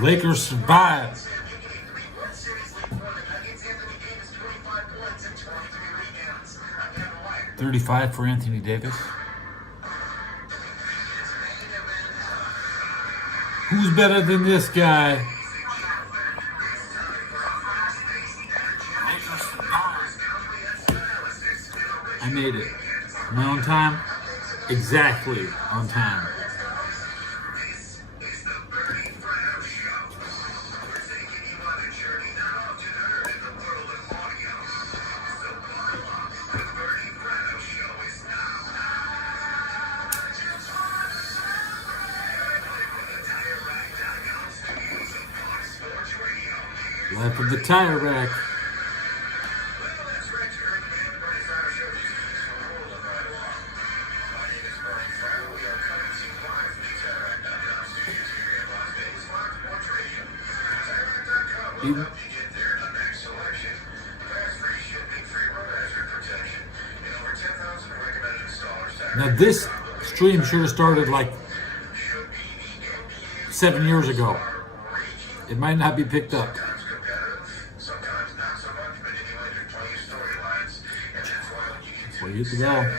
Lakers survive. 35 for Anthony Davis. Who's better than this guy? I made it. Am I on time? Exactly on time. Life of the tire rack. Now this stream should have started like 7 years ago. It might not be picked up. Well, you can go.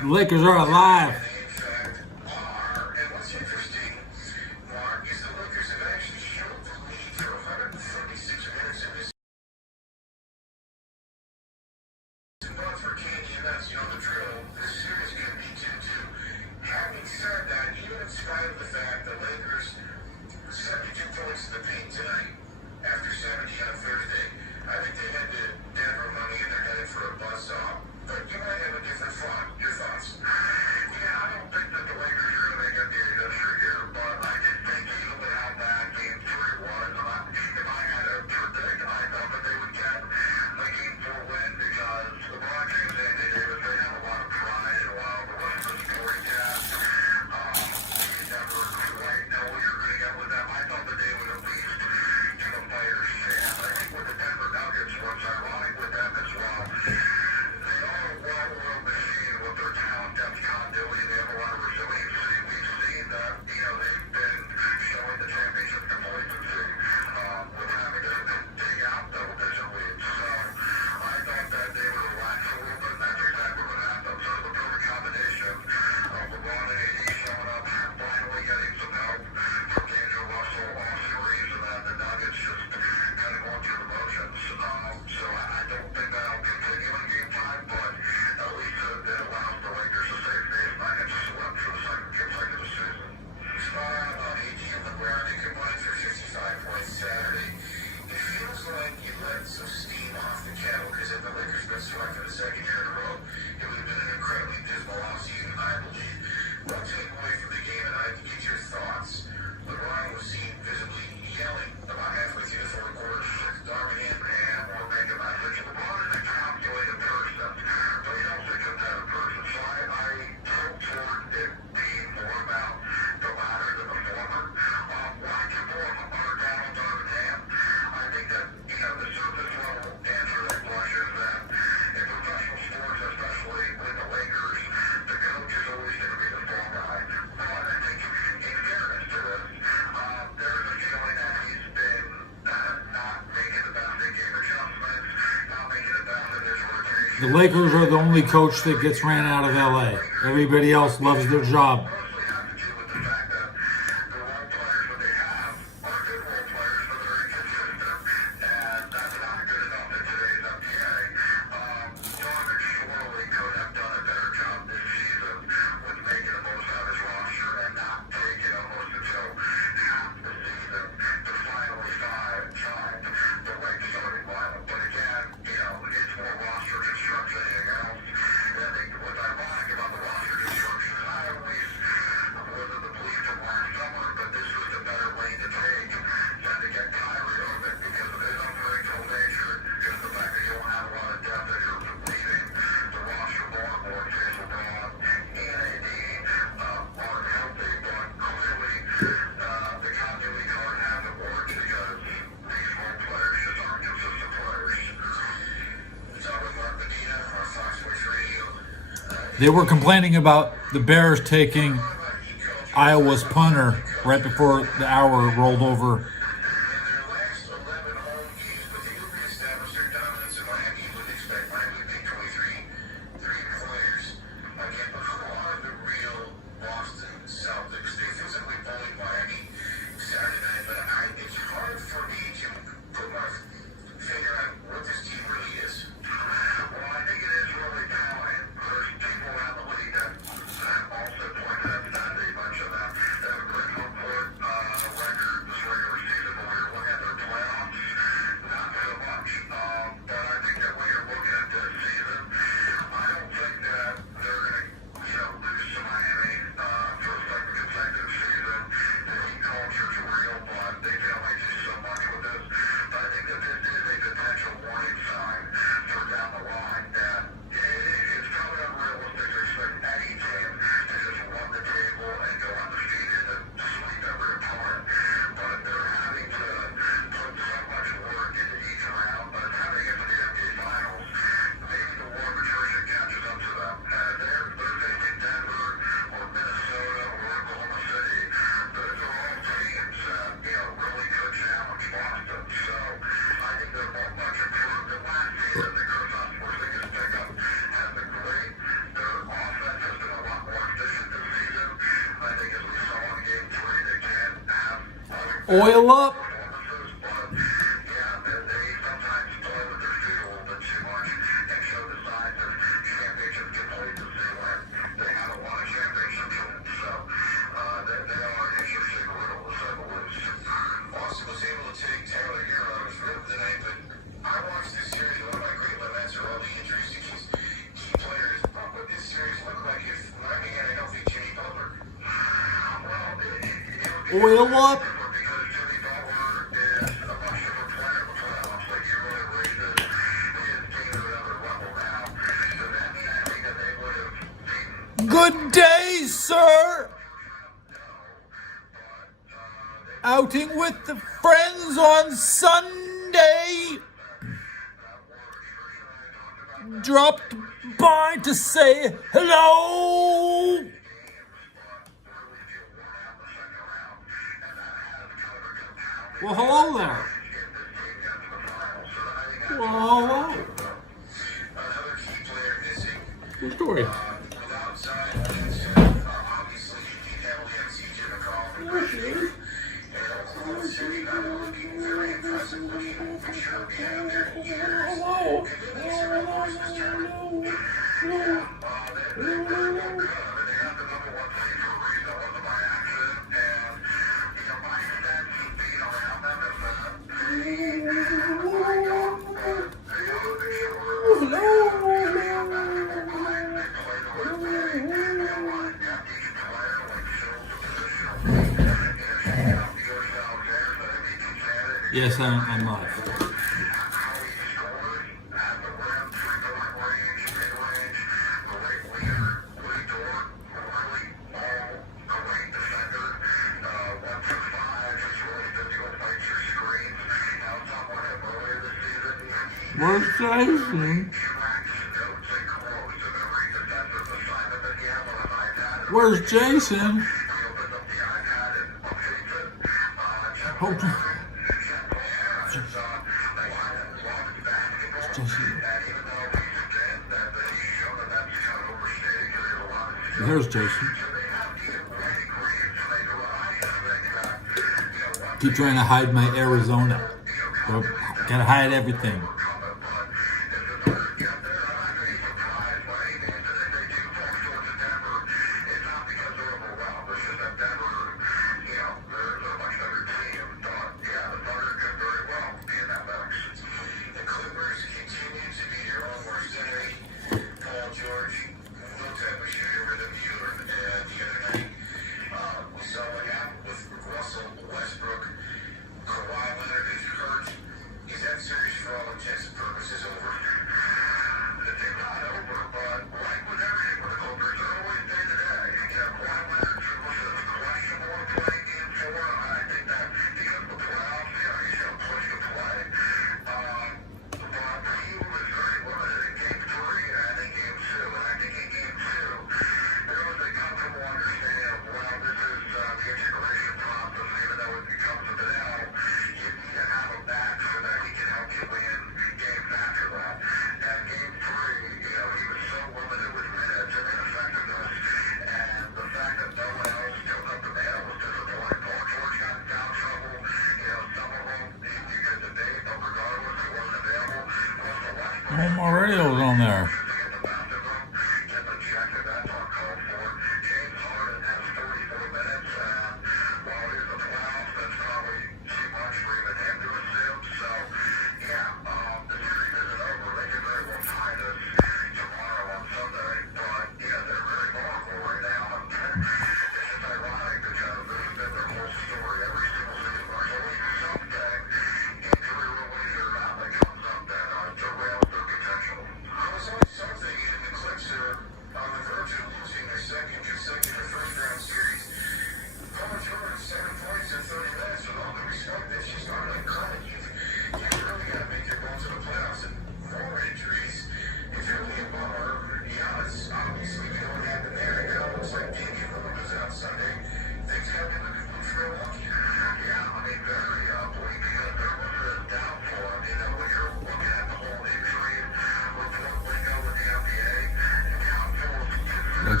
The Lakers are alive. The Lakers are the only coach that gets ran out of LA. Everybody else loves their job. They were complaining about the Bears taking Iowa's punter right before the hour rolled over. Oil up. Oil up. Good day, sir. Outing with the friends on Sunday. Dropped by to say hello. Well, hello there. Well, hello. Good story. Yes, I'm live. Where's Jason? Where's Jason? Hold on. There's Jason. Keep trying to hide my Arizona. Gotta hide everything. Kawhi Leonard is hurt. He's had serious for all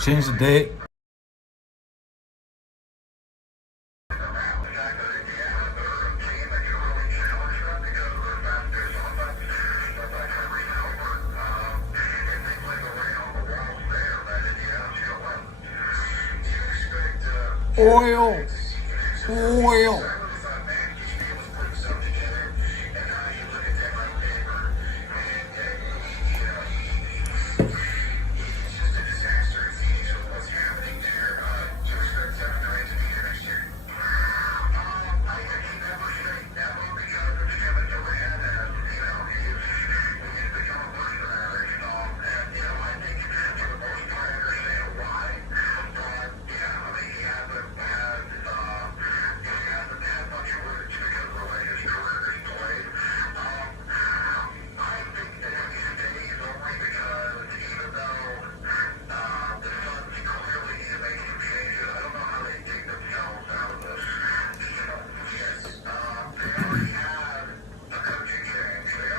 change the date. Oil. Oil.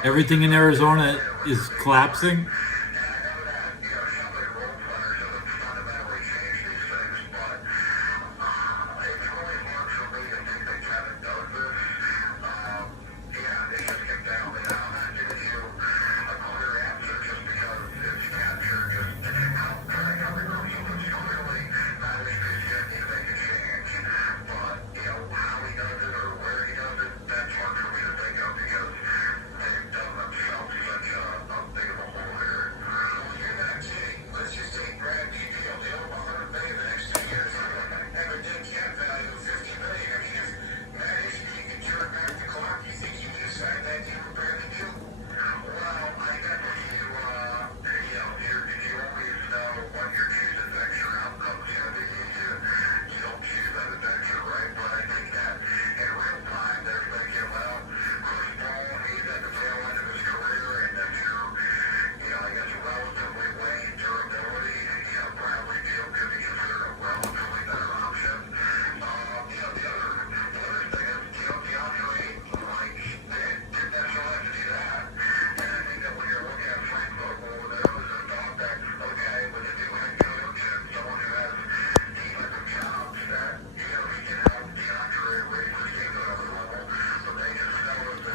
Everything in Arizona is collapsing.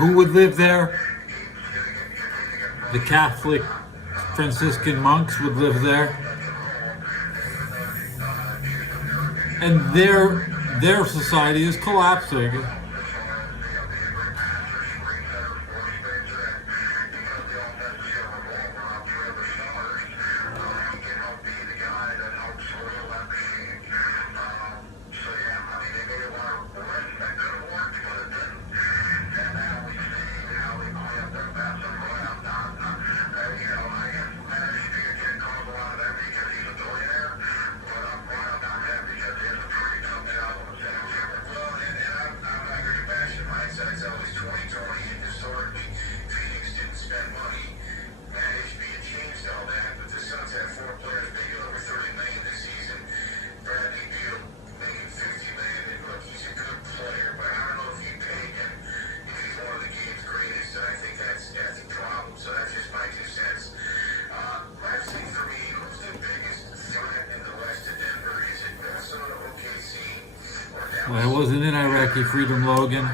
Who would live there? The Catholic Franciscan monks would live there. And their society is collapsing. I wasn't in Iraqi freedom, Logan.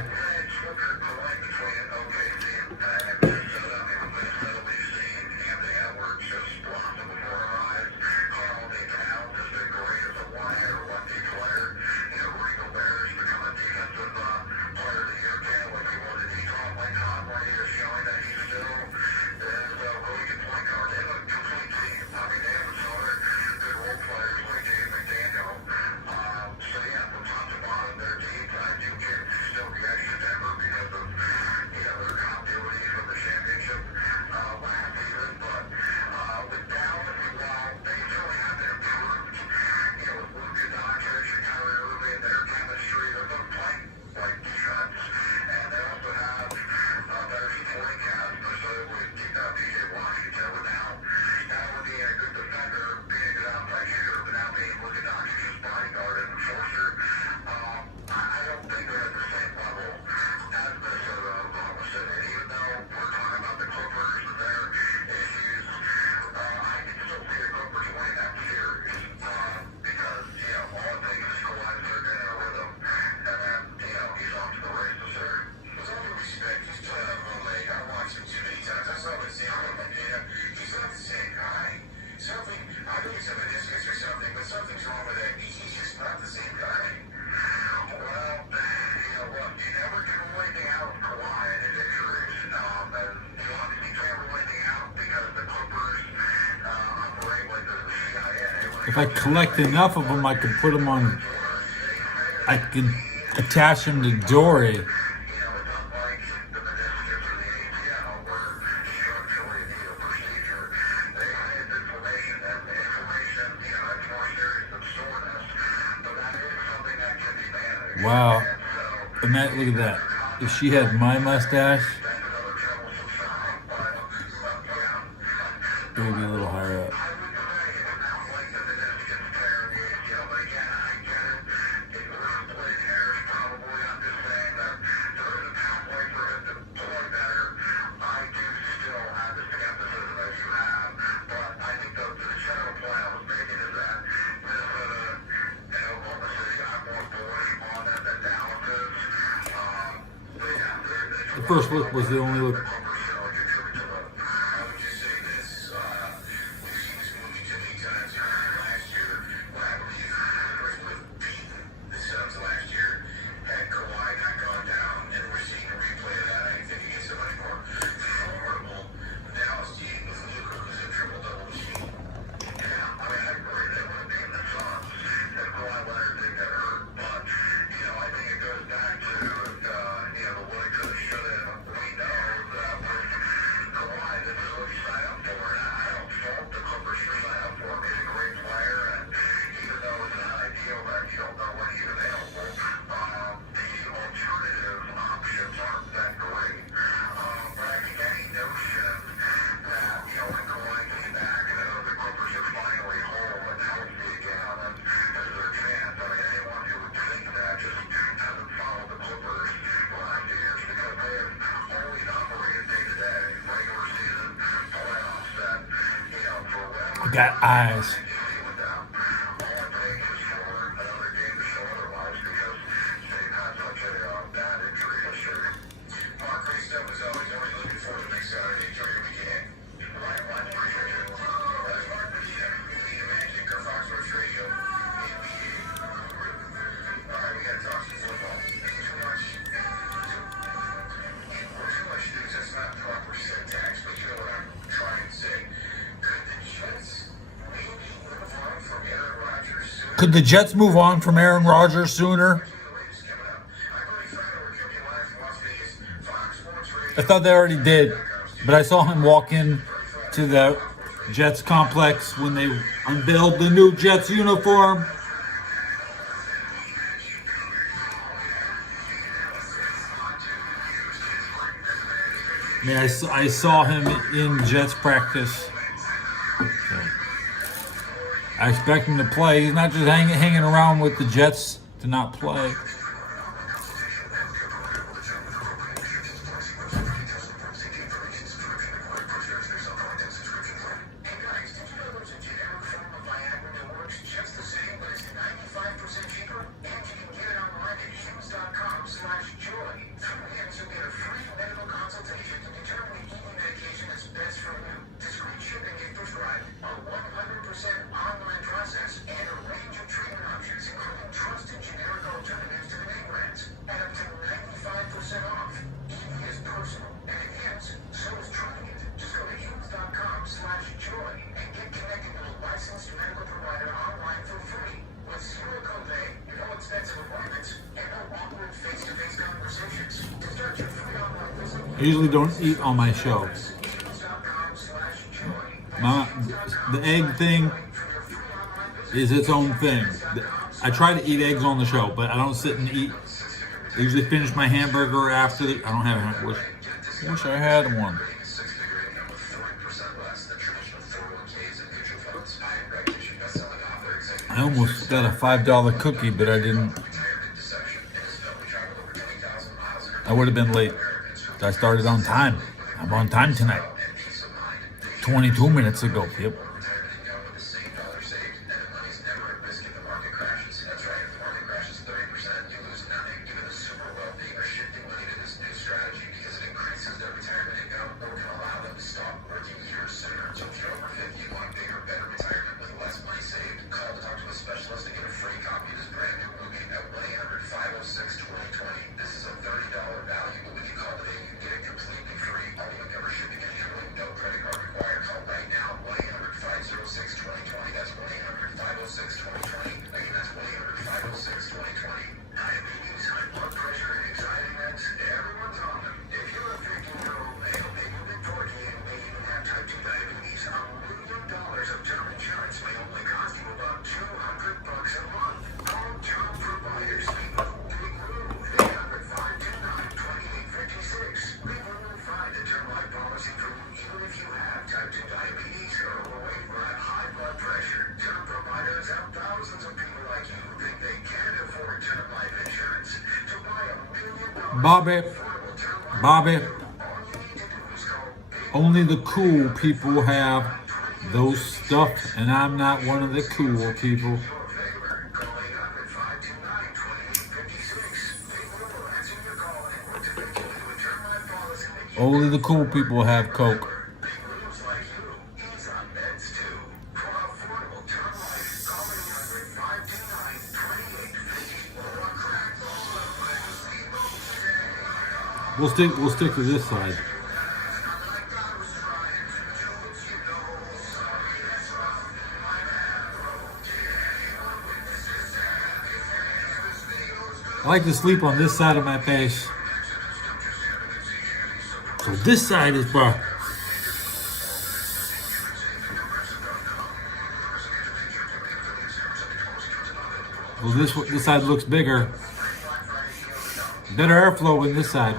if I collect enough of them, I can put them on. I can attach them to Dory. Wow. Look at that. If she had my mustache, it would be a little higher up. The first look was the only look. Got eyes. Could the Jets move on from Aaron Rodgers sooner? I thought they already did, but I saw him walk in to the Jets complex when they unveiled the new Jets uniform. I mean, I saw him in Jets practice. I expect him to play. He's not just hanging around with the Jets to not play. I usually don't eat on my show. The egg thing is its own thing. I try to eat eggs on the show, but I don't sit and eat. I usually finish my hamburger after. I don't have a hamburger. Wish I had one. I almost got a $5 cookie, but I didn't. I would have been late. I started on time. I'm on time tonight. 22 minutes ago. Yep. Bobby, Bobby, only the cool people have those stuff, and I'm not one of the cool people. Only the cool people have Coke. We'll stick to this side. I like to sleep on this side of my face. So this side is for well, this side looks bigger. Better airflow in this side.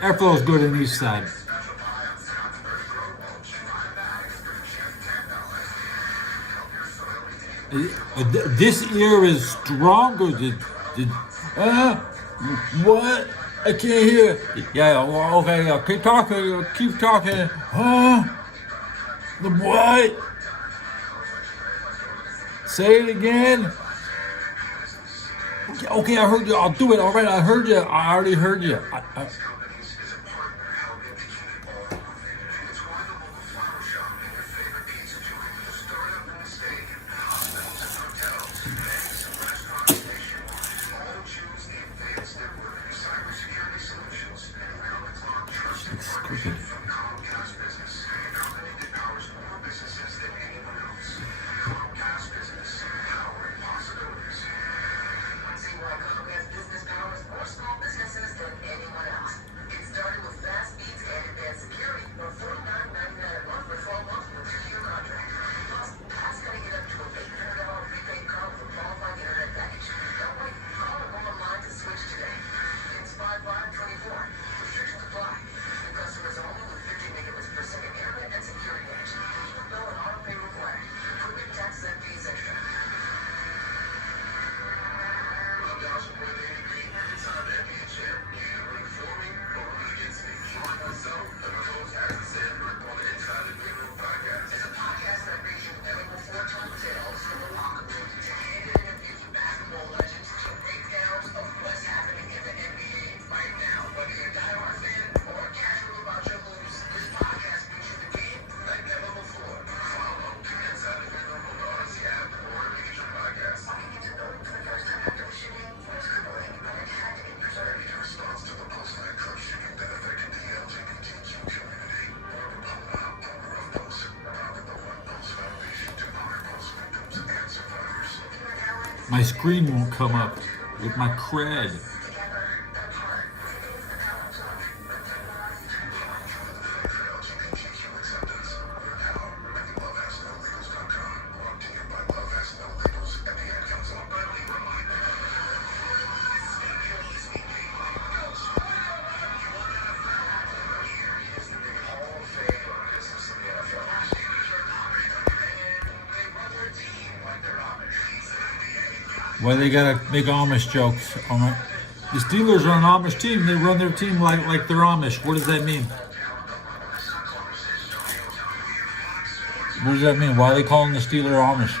Airflow is good in each side. This ear is stronger than what? I can't hear. Yeah, okay, keep talking. The what? Say it again. Okay, I heard you. I'll do it. All right, I heard you. I already heard you. It's crooked. My screen won't come up with my cred. Why they gotta make Amish jokes? The Steelers are an Amish team. They run their team like they're Amish. What does that mean? What does that mean? Why are they calling the Steelers Amish?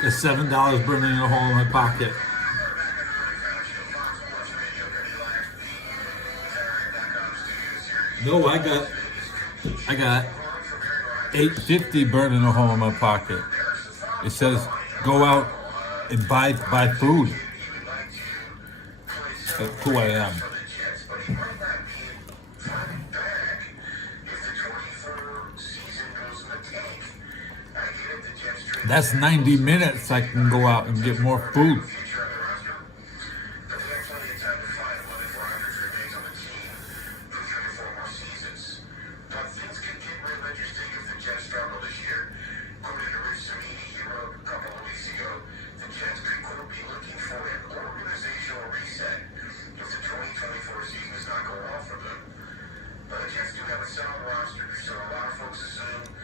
Got $7 burning a hole in my pocket. No, I got $8.50 burning a hole in my pocket. It says go out and buy food. That's who I am. That's 90 minutes. I can go out and get more food.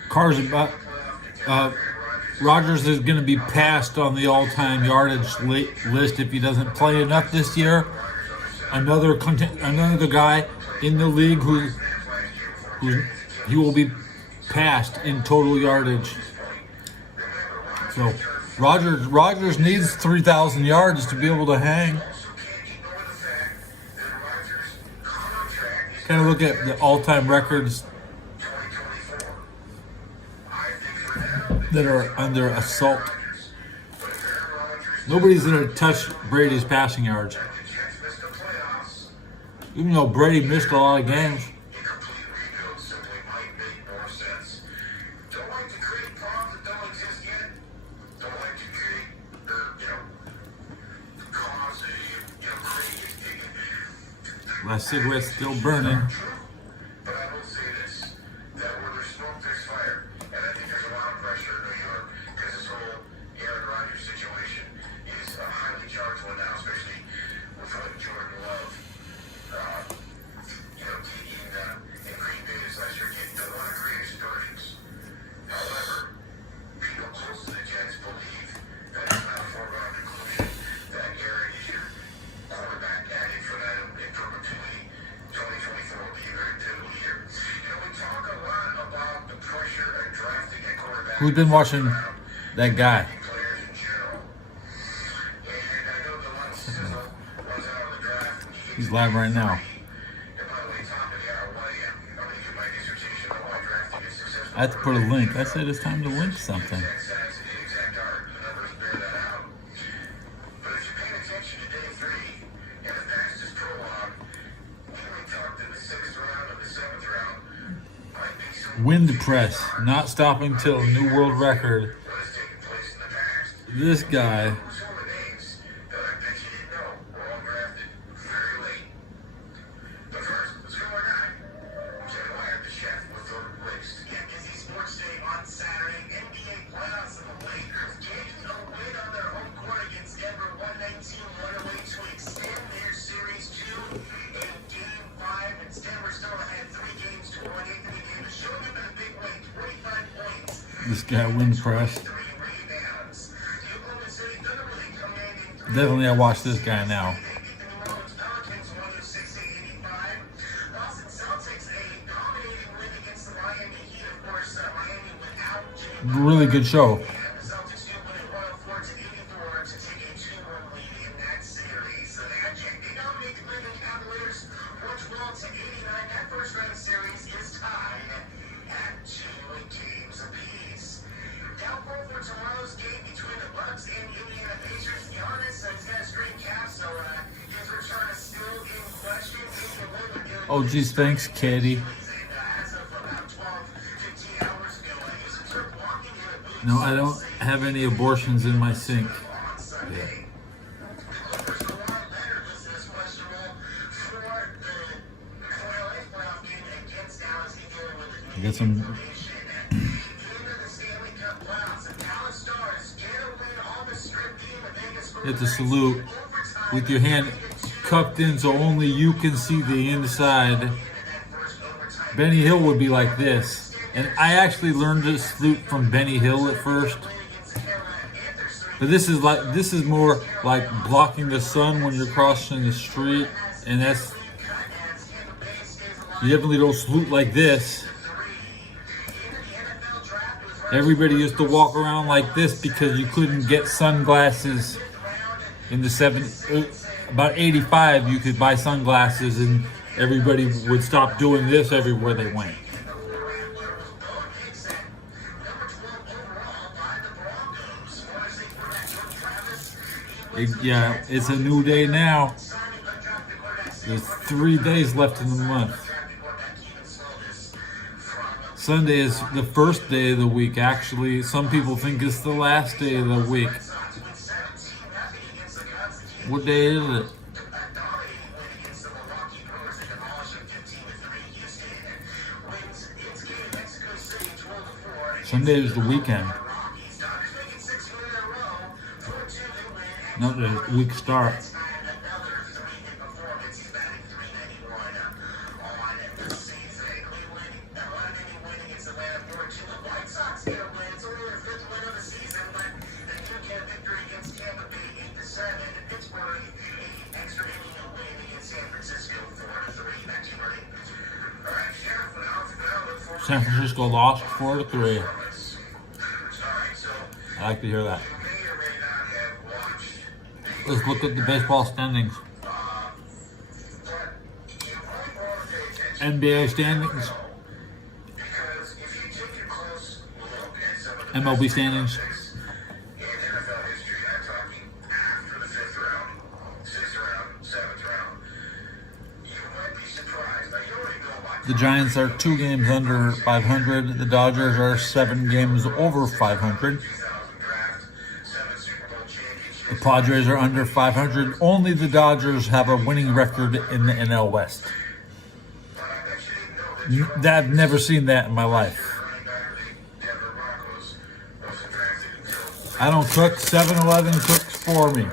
Cars about Rodgers is going to be passed on the all-time yardage list if he doesn't play enough this year. Another guy in the league who he will be passed in total yardage. So Rodgers needs 3,000 yards to be able to hang. Kind of look at the all-time records that are under assault. Nobody's going to touch Brady's passing yards. Even though Brady missed a lot of games. My cigarette's still burning. Who's been watching that guy? He's live right now. I have to put a link. I said it's time to link something. Wind press, not stopping till a new world record. This guy. This guy wind press. Definitely I watch this guy now. Really good show. Oh, geez, thanks, Katie. No, I don't have any abortions in my sink. Yeah. I got some. You have to salute with your hand cupped in so only you can see the inside. Benny Hill would be like this. And I actually learned to salute from Benny Hill at first. But this is more like blocking the sun when you're crossing the street. And that's, you definitely don't salute like this. Everybody used to walk around like this because you couldn't get sunglasses in the 70s. About 85, you could buy sunglasses and everybody would stop doing this everywhere they went. Yeah, it's a new day now. There's 3 days left in the month. Sunday is the first day of the week. Actually, some people think it's the last day of the week. What day is it? Sunday is the weekend. Not the week start. San Francisco lost 4-3. I like to hear that. Let's look at the baseball standings. NBA standings. MLB standings. The Giants are 2 games under 500. The Dodgers are 7 games over 500. The Padres are under 500. Only the Dodgers have a winning record in the NL West. I've never seen that in my life. I don't cook. 7-Eleven cooks for me.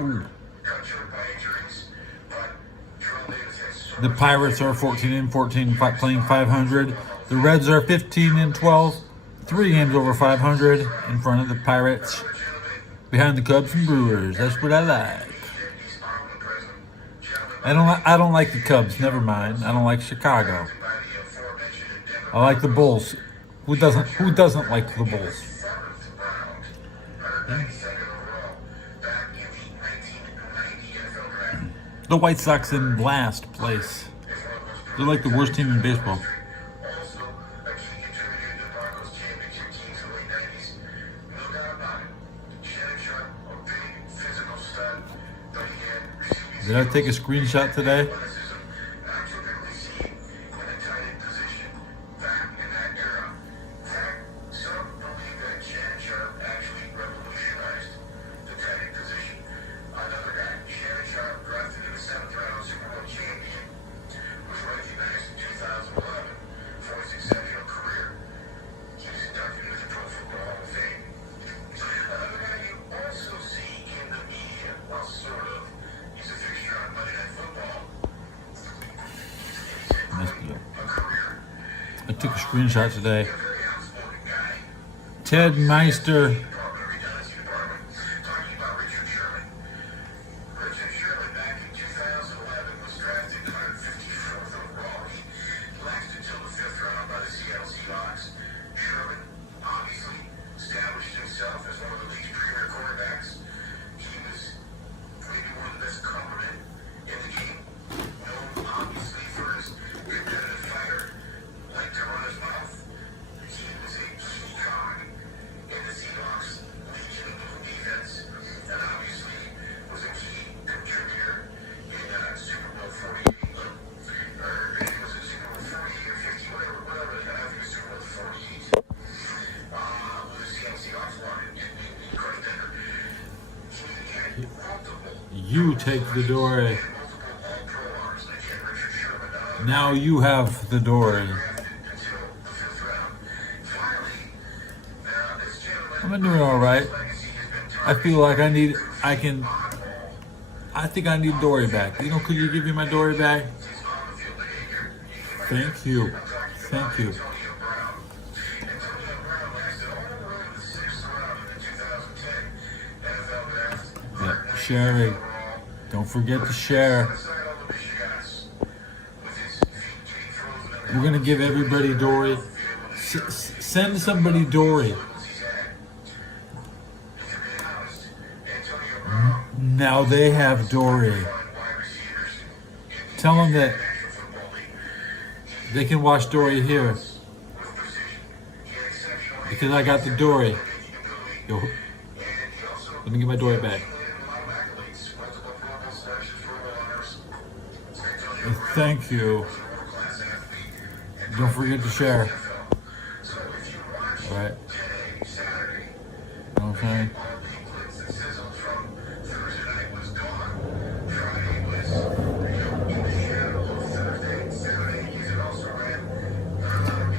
Ooh. The Pirates are 14-14, playing 500. The Reds are 15-12, 3 games over 500 in front of the Pirates, behind the Cubs and Brewers. That's what I like. I don't like the Cubs. Never mind. I don't like Chicago. I like the Bulls. Who doesn't like the Bulls? The White Sox in last place. They're like the worst team in baseball. Did I take a screenshot today? I took a screenshot today. Ted Meister. You take the dory. Now you have the dory. I'm doing all right. I feel like I think I need Dory back. You know, could you give me my Dory back? Thank you. Thank you. Yeah, sharing. Don't forget to share. We're going to give everybody Dory. Send somebody Dory. Now they have Dory. Tell them that they can watch Dory here. Because I got the Dory. Yo, let me get my Dory back. And thank you. Don't forget to share. Alright? You know what I'm saying?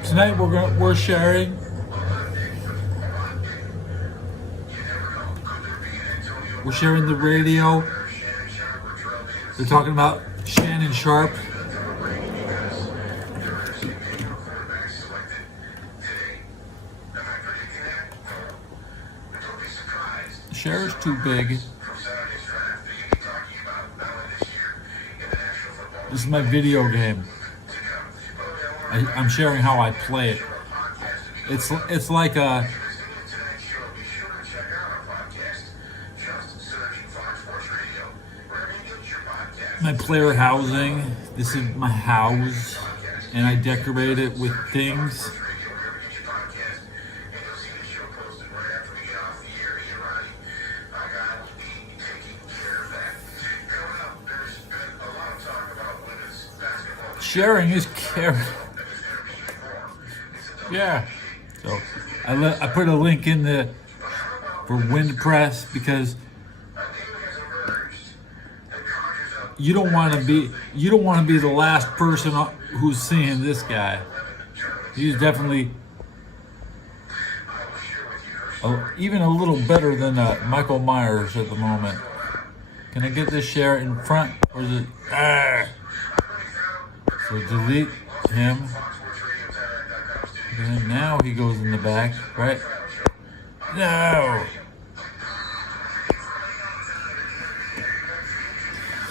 Tonight we're sharing the radio. They're talking about Shannon Sharp. Share is too big. This is my video game. I'm sharing how I play it. It's like a my player housing. This is my house, and I decorate it with things. Sharing is caring. Yeah. So I put a link in for WindPress because you don't want to be the last person who's seeing this guy. He's definitely even a little better than Michael Myers at the moment. Can I get this share in front, or is it? So delete him. And now he goes in the back, right? No!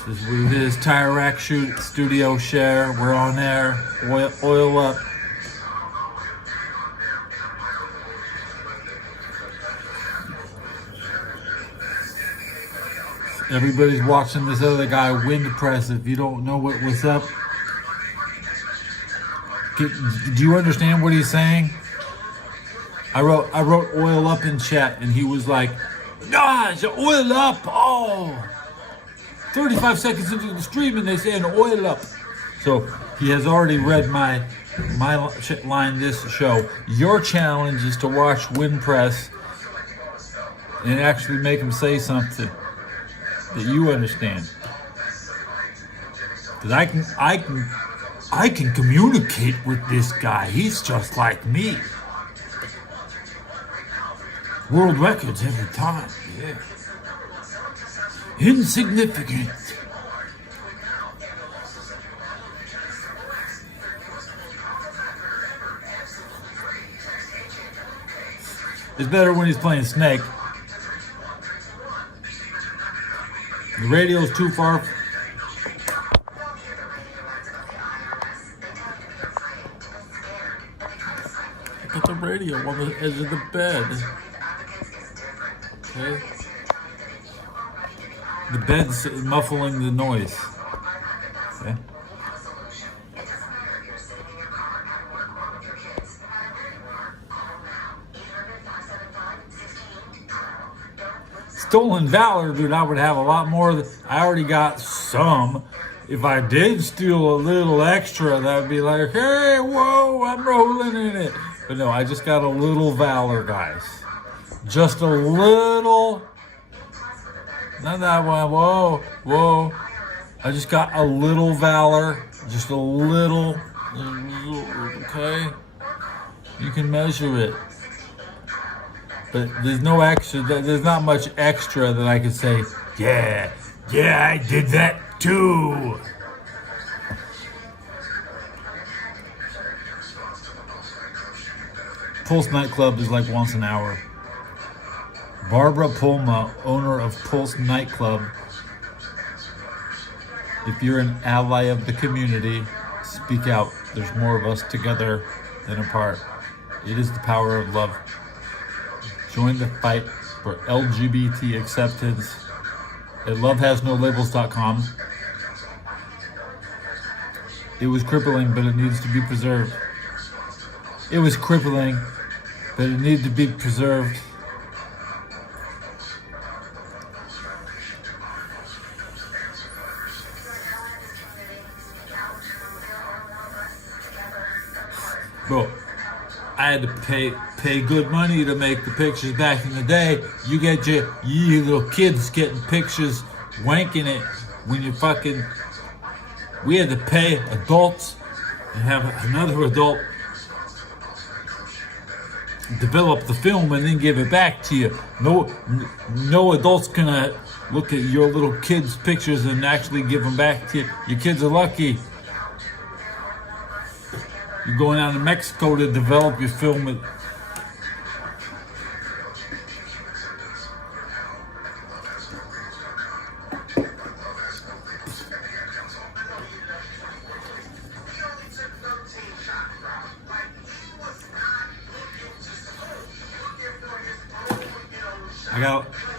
This is what it is. Tire Rack Shoot Studio Share. We're on there. Oil up. Everybody's watching this other guy, WindPress. If you don't know what's up, do you understand what he's saying? I wrote oil up in chat, and he was like, "Gosh, oil up! Oh, 35 seconds into the stream, and they saying oil up." So he has already read my line this show. Your challenge is to watch WindPress and actually make him say something that you understand. Because I can communicate with this guy. He's just like me. World records every time. Yeah. Insignificant. It's better when he's playing Snake. The radio's too far. Put the radio on the edge of the bed. Okay. The bed's muffling the noise. Okay. Stolen valor, dude, I would have a lot more. I already got some. If I did steal a little extra, that would be like, hey, whoa, I'm rolling in it. But no, I just got a little valor, guys. Just a little. Not that one. Whoa. I just got a little valor. Just a little. Okay? You can measure it. But there's no extra. There's not much extra that I could say, yeah, I did that too. Pulse nightclub is like once an hour. Barbara Pulma, owner of Pulse nightclub. If you're an ally of the community, speak out. There's more of us together than apart. It is the power of love. Join the fight for LGBT acceptance at lovehasnolabels.com. It was crippling, but it needs to be preserved. It was crippling, but it needed to be preserved. Bro, I had to pay good money to make the pictures back in the day. You get you little kids getting pictures, wanking it when you fucking. We had to pay adults and have another adult develop the film and then give it back to you. No adult's gonna look at your little kids' pictures and actually give them back to you. Your kids are lucky. You're going down to Mexico to develop your film.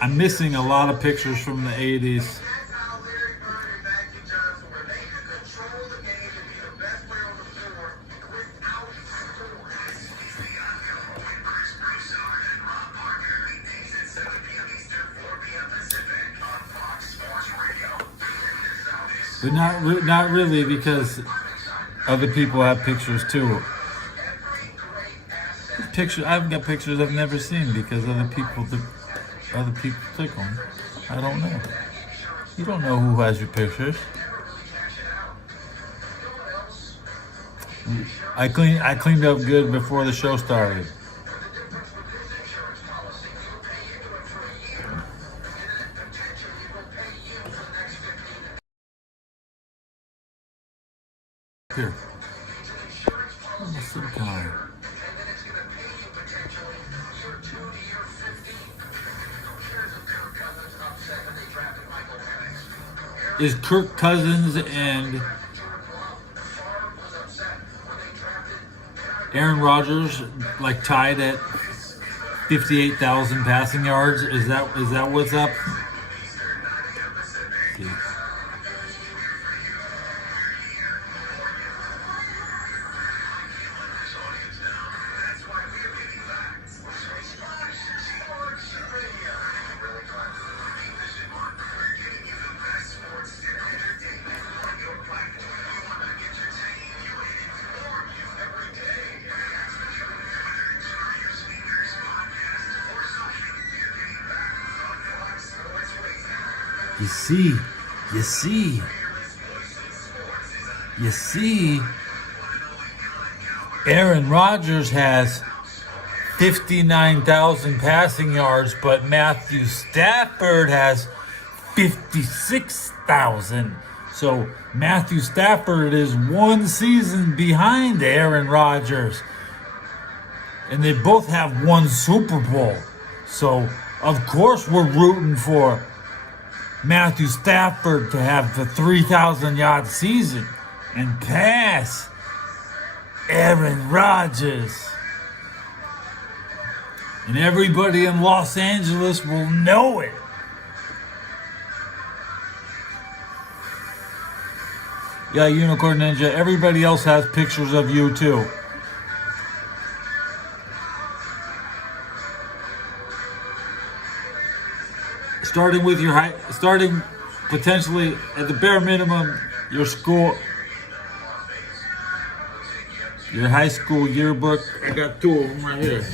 I'm missing a lot of pictures from the 80s. But not really, because other people have pictures too. I've got pictures I've never seen because other people took them. I don't know. You don't know who has your pictures. I cleaned up good before the show started. Here. Is Kirk Cousins and Aaron Rodgers like tied at 58,000 passing yards? Is that what's up? Okay. You see, Aaron Rodgers has 59,000 passing yards, but Matthew Stafford has 56,000. So Matthew Stafford is one season behind Aaron Rodgers. And they both have one Super Bowl. So, of course, we're rooting for Matthew Stafford to have the 3,000-yard season and pass Aaron Rodgers. And everybody in Los Angeles will know it. Yeah, Unicorn Ninja, everybody else has pictures of you too. Starting potentially at the bare minimum, your high school yearbook. I got two of them right here.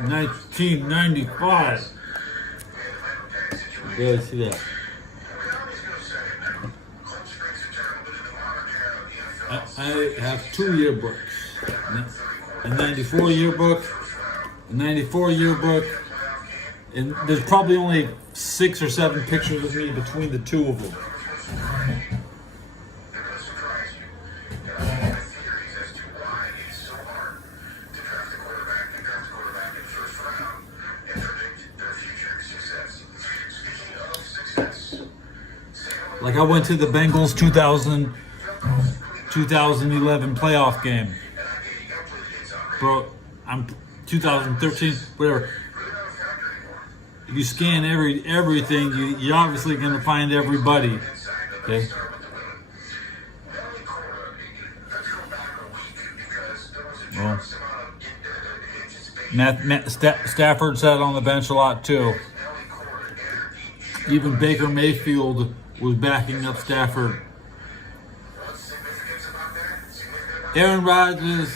$19.95. You guys see that? I have two yearbooks. A 94 yearbook, and there's probably only 6 or 7 pictures of me between the two of them. Like I went to the Bengals 2011 playoff game. Bro, I'm 2013, whatever. If you scan everything, you're obviously going to find everybody. Okay? Well, Stafford sat on the bench a lot too. Even Baker Mayfield was backing up Stafford. Aaron Rodgers.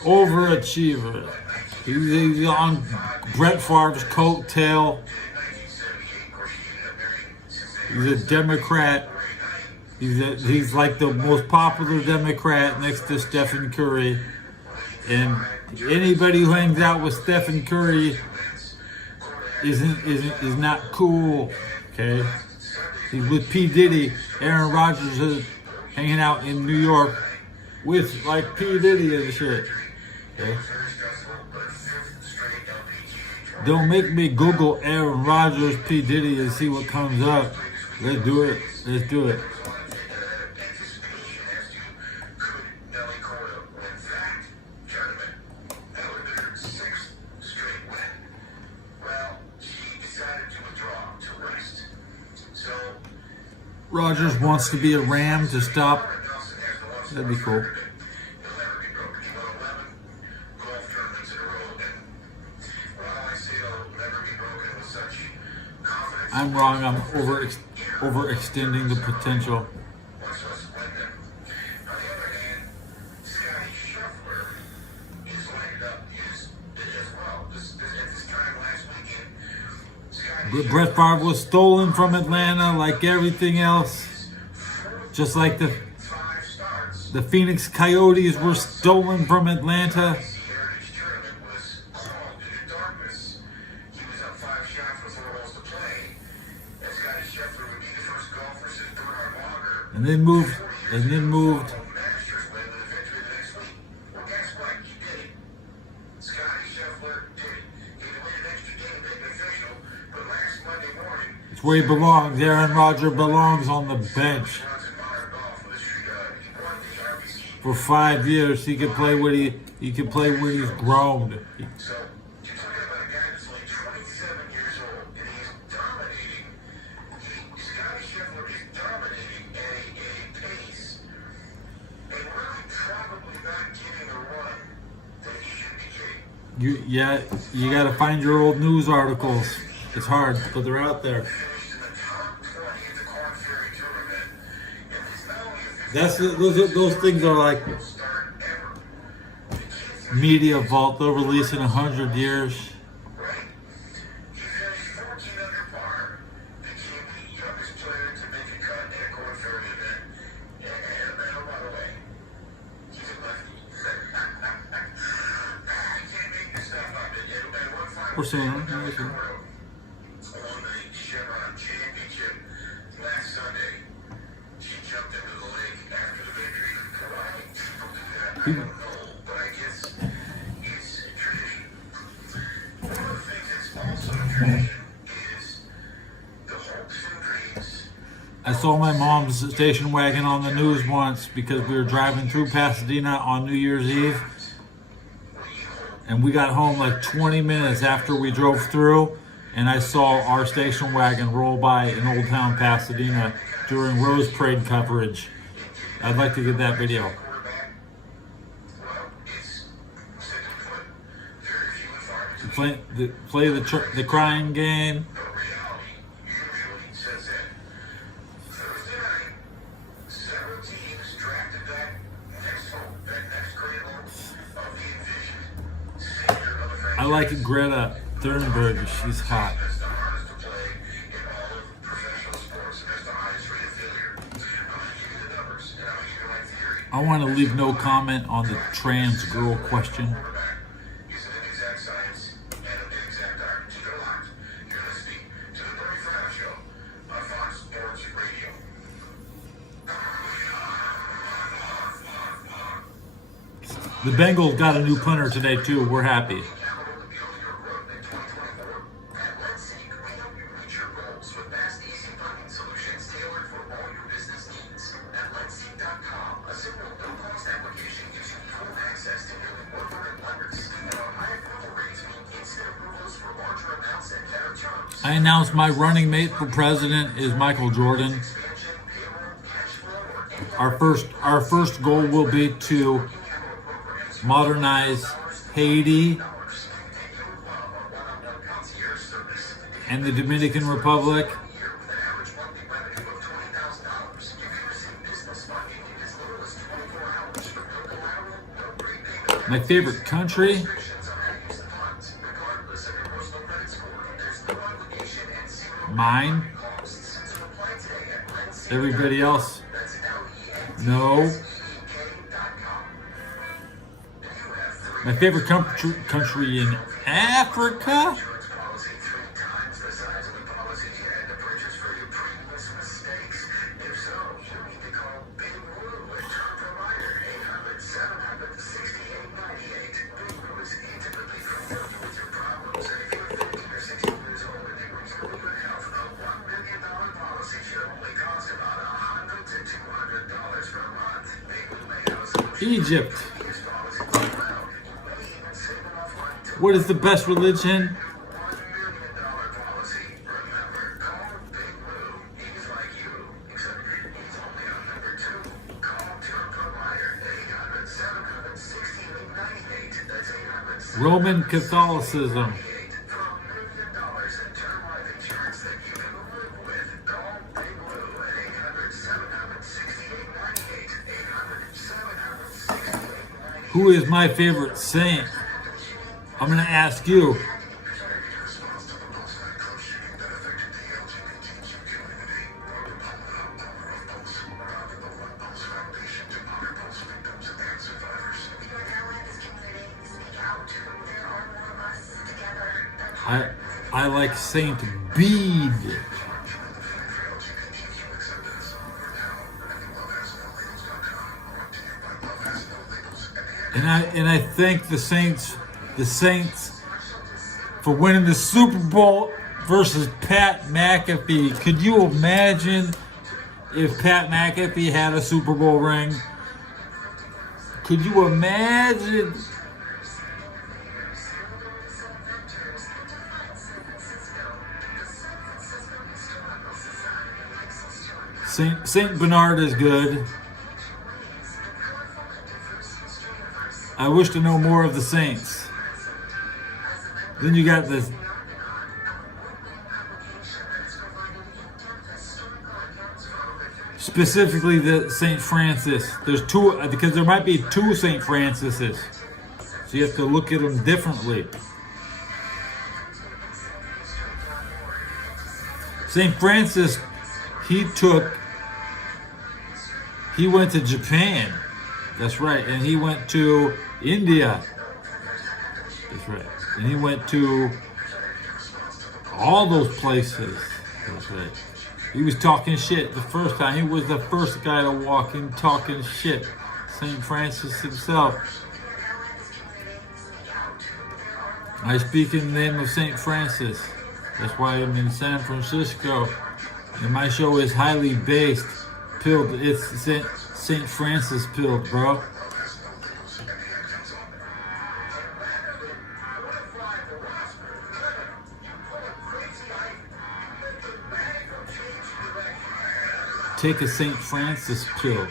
Overachiever. He's on Brett Favre's coattail. He's a Democrat. He's like the most popular Democrat next to Stephen Curry. And anybody who hangs out with Stephen Curry is not cool. Okay? He's with P. Diddy. Aaron Rodgers is hanging out in New York with like P. Diddy and shit. Okay? Don't make me Google Aaron Rodgers, P. Diddy and see what comes up. Let's do it. Let's do it. Rodgers wants to be a Ram to stop. That'd be cool. I'm wrong. I'm overextending the potential. Brett Favre was stolen from Atlanta like everything else. Just like the Phoenix Coyotes were stolen from Atlanta. And then moved. It's where he belongs. Aaron Rodgers belongs on the bench. For 5 years, he can play when he's grown. You gotta find your old news articles. It's hard, but they're out there. Those things are like media vault. They'll release in 100 years. Or soon. I saw my mom's station wagon on the news once because we were driving through Pasadena on New Year's Eve. And we got home like 20 minutes after we drove through, and I saw our station wagon roll by in Old Town Pasadena during Rose Parade coverage. I'd like to get that video. Play the crying game. I like Greta Thunberg. She's hot. I want to leave no comment on the trans girl question. The Bengals got a new punter today too. We're happy. I announced my running mate for president is Michael Jordan. Our first goal will be to modernize Haiti and the Dominican Republic. My favorite country? Mine? Everybody else? No. My favorite country in Africa? Egypt. What is the best religion? Roman Catholicism. Who is my favorite saint? I'm going to ask you. I like Saint Bede. And I thank the Saints for winning the Super Bowl versus Pat McAfee. Could you imagine if Pat McAfee had a Super Bowl ring? Could you imagine? Saint Bernard is good. I wish to know more of the saints. Then you got this. Specifically the St. Francis. There's two, because there might be two St. Francises. So you have to look at them differently. St. Francis, he went to Japan. That's right. And he went to India. That's right. And he went to all those places. That's right. He was talking shit the first time. He was the first guy to walk in talking shit. St. Francis himself. I speak in the name of St. Francis. That's why I'm in San Francisco. And my show is highly based. Pilled. It's St. Francis pilled, bro. Take a St. Francis pill.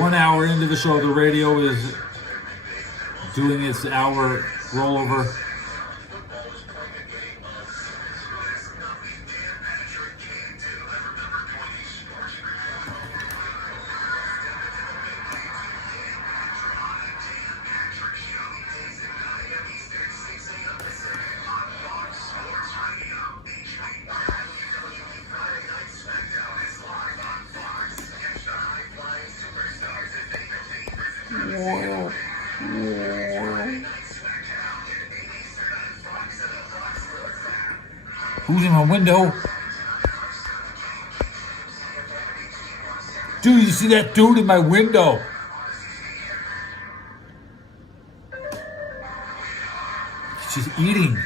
One hour into the show, the radio is doing its hour rollover. Who's in my window? Dude, you see that dude in my window? He's just eating.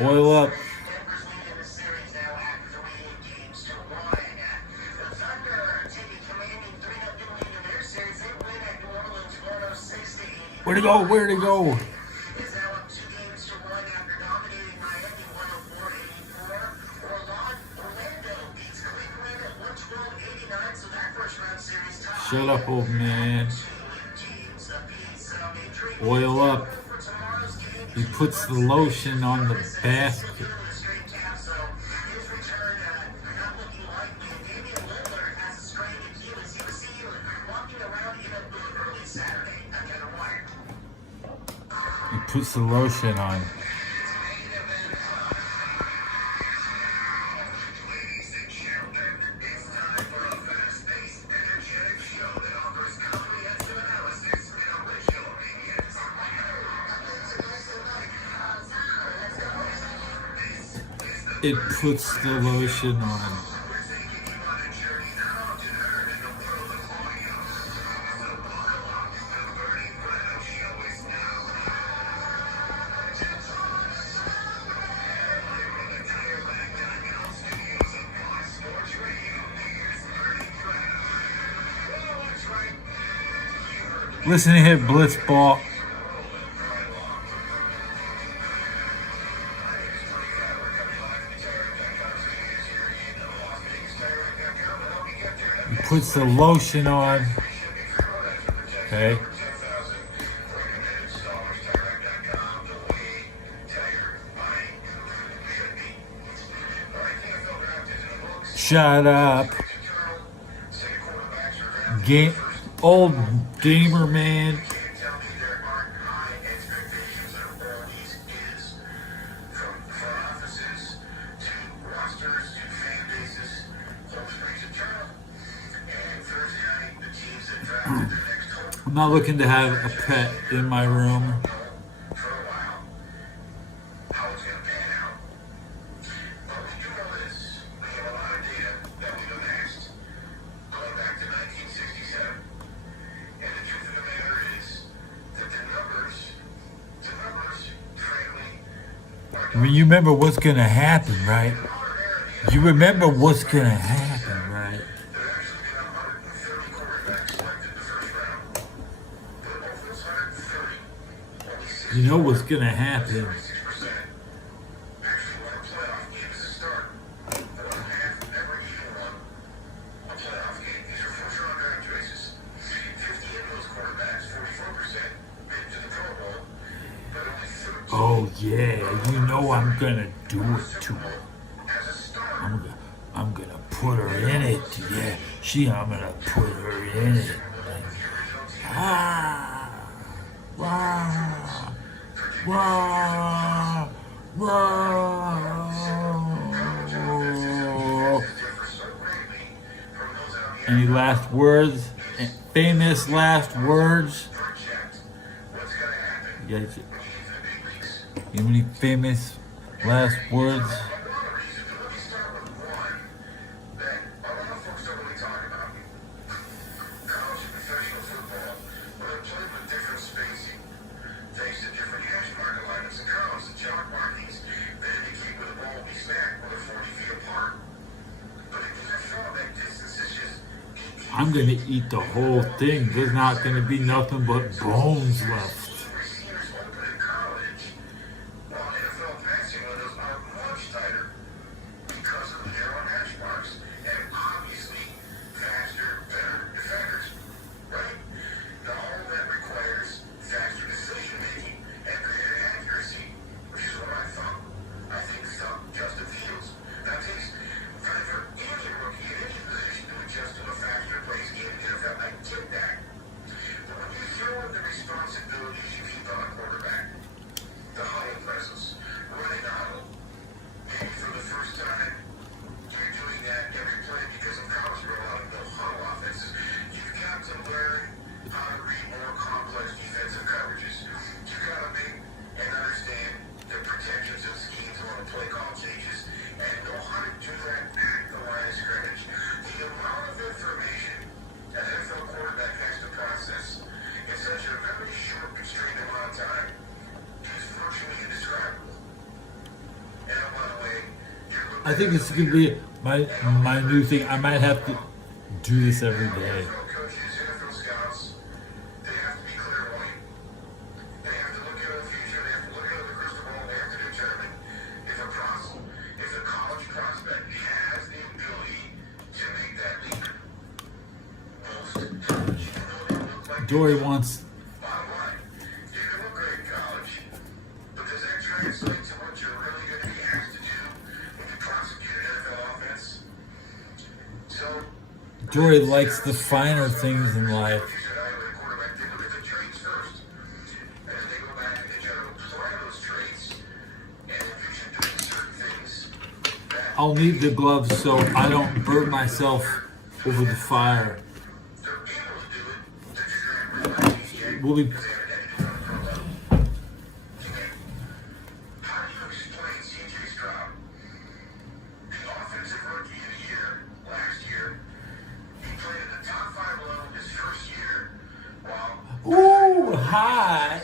Oil up. Where'd it go? Where'd it go? Shut up, old man. Oil up. He puts the lotion on the basket. He puts the lotion on. It puts the lotion on. Listen to him, Blitzball. He puts the lotion on. Okay. Shut up. Old gamer man. I'm not looking to have a pet in my room. I mean, you remember what's gonna happen, right? You remember what's gonna happen, right? You know what's gonna happen. Oh yeah, you know I'm gonna do it to her. I'm gonna put her in it. Yeah, I'm gonna put her in it. Ah, wow, wow, wow. Any last words? Famous last words? You guys, you have any famous last words? I'm gonna eat the whole thing. There's not gonna be nothing but bones left. I think it's gonna be my new thing. I might have to do this every day. Dory wants. Dory likes the finer things in life. I'll need the gloves so I don't burn myself over the fire. We'll be. Ooh, hi.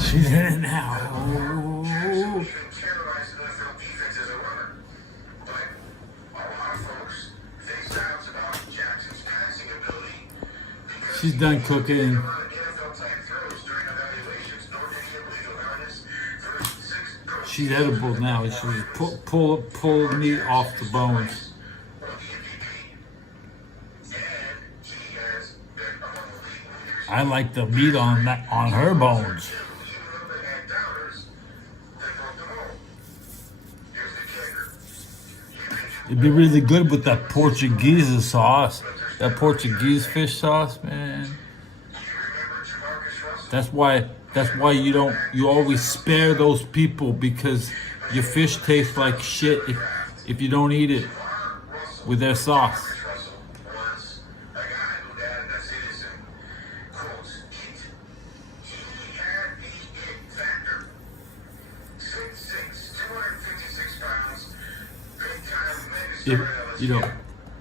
She's in it now. Oh. She's done cooking. She's edible now. She's pull meat off the bones. I like the meat on her bones. It'd be really good with that Portuguese sauce. That Portuguese fish sauce, man. That's why you always spare those people, because your fish tastes like shit if you don't eat it with their sauce.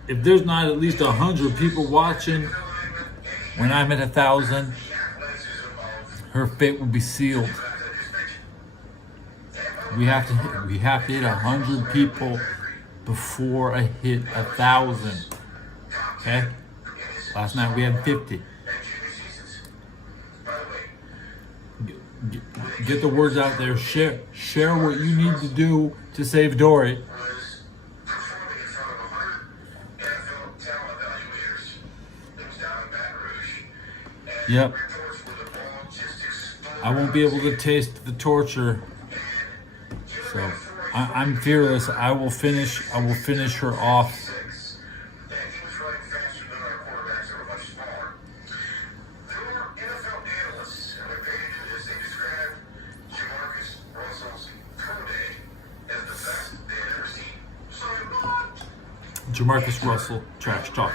If there's not at least 100 people watching when I'm at 1,000, her fate will be sealed. We have to hit 100 people before I hit 1,000. Okay? Last night we had 50. Get the words out there. Share what you need to do to save Dory. Yep. I won't be able to taste the torture. So I'm fearless. I will finish her off. Jamarcus Russell, trash talk.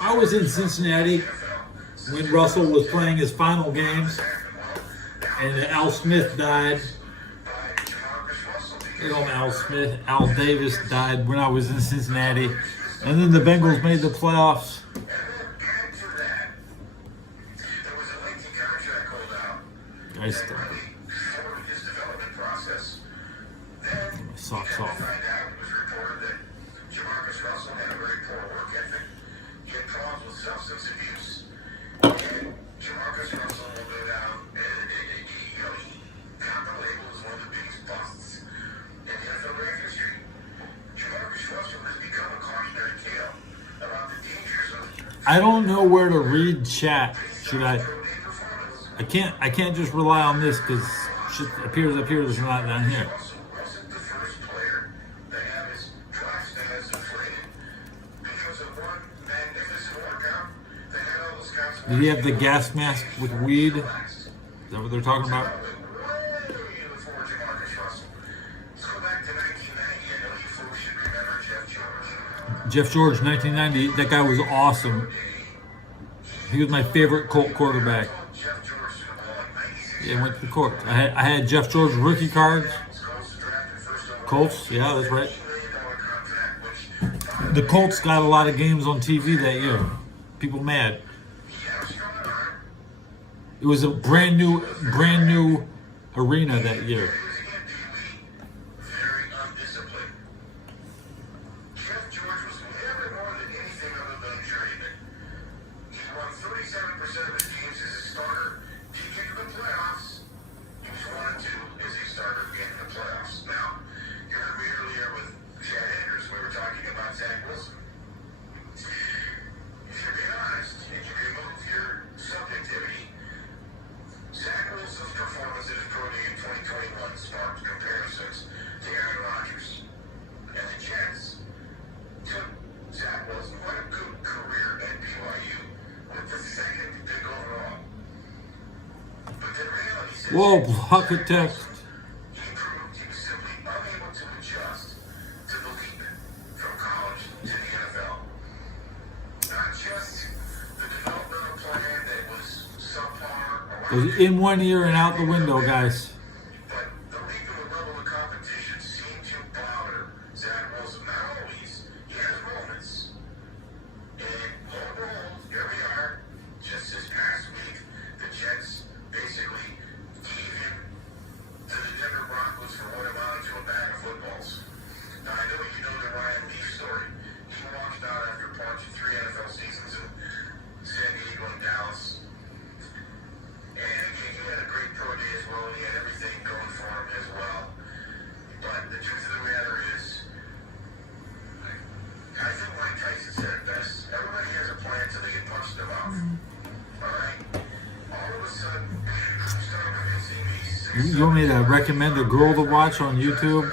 I was in Cincinnati when Russell was playing his final games, and Al Smith died. Al Davis died when I was in Cincinnati, and then the Bengals made the playoffs. I still get my socks off. Substance abuse. Jamarcus Russell will go down, got the label as one of the biggest busts in the NFL draft history. Jamarcus Russell has become a I don't know where to read chat. Should I? I can't just rely on this because shit appears up here. There's not down here. Did he have the gas mask with weed? Is that what they're talking about? Jeff George, 1990. That guy was awesome. He was my favorite Colt quarterback. Yeah, went to the Colts. I had Jeff George rookie cards. Colts, yeah, that's right. The Colts got a lot of games on TV that year. People mad. It was a brand new arena that year. Whoa, block of text. It was in one ear and out the window, guys. You want me to recommend a girl to watch on YouTube?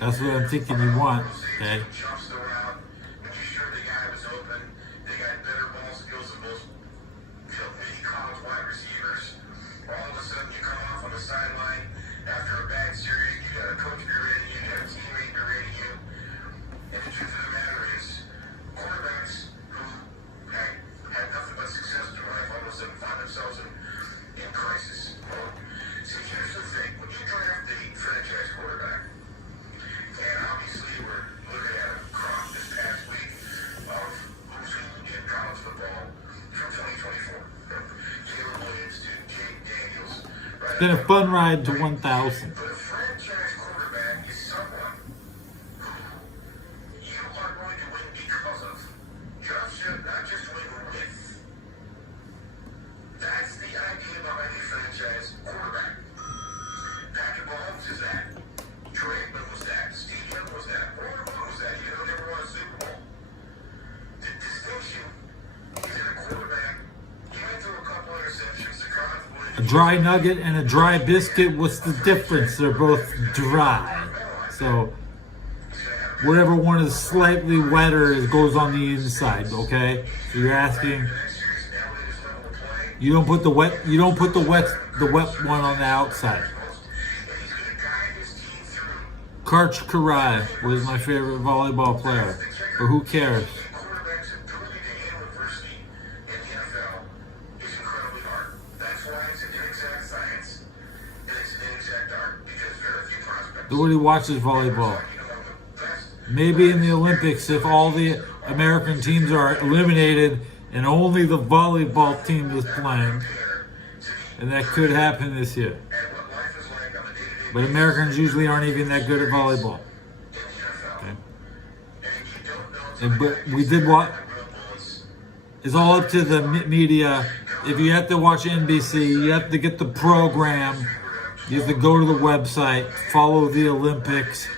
That's what I'm thinking you want, okay? Been a fun ride to 1,000. A dry nugget and a dry biscuit, what's the difference? They're both dry. So whatever one is slightly wetter, it goes on the inside, okay? So you're asking, you don't put the wet one on the outside. Karch Karai was my favorite volleyball player, but who cares? Nobody watches volleyball. Maybe in the Olympics, if all the American teams are eliminated and only the volleyball team is playing, and that could happen this year. But Americans usually aren't even that good at volleyball. Okay. But we did what? It's all up to the media. If you have to watch NBC, you have to get the program. You have to go to the website, follow the Olympics.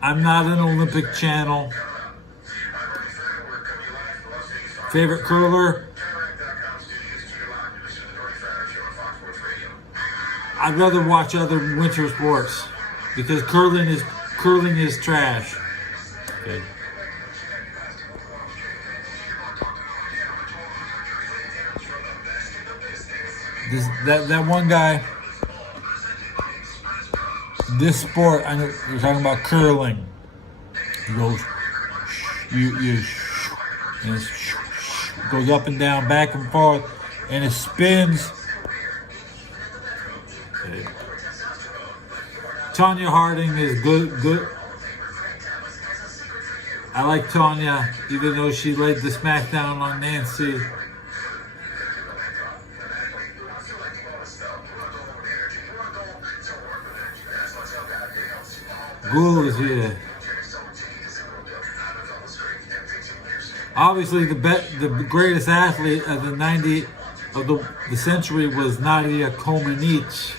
I'm not an Olympic channel. Favorite curler? I'd rather watch other winter sports because curling is trash. Okay. That one guy. This sport, I know you're talking about curling. He goes, and it goes up and down, back and forth, and it spins. Okay. Tanya Harding is good. I like Tanya, even though she laid the smackdown on Nancy. Ghoul is here. Obviously, the greatest athlete of the century was Nadia Comaneci.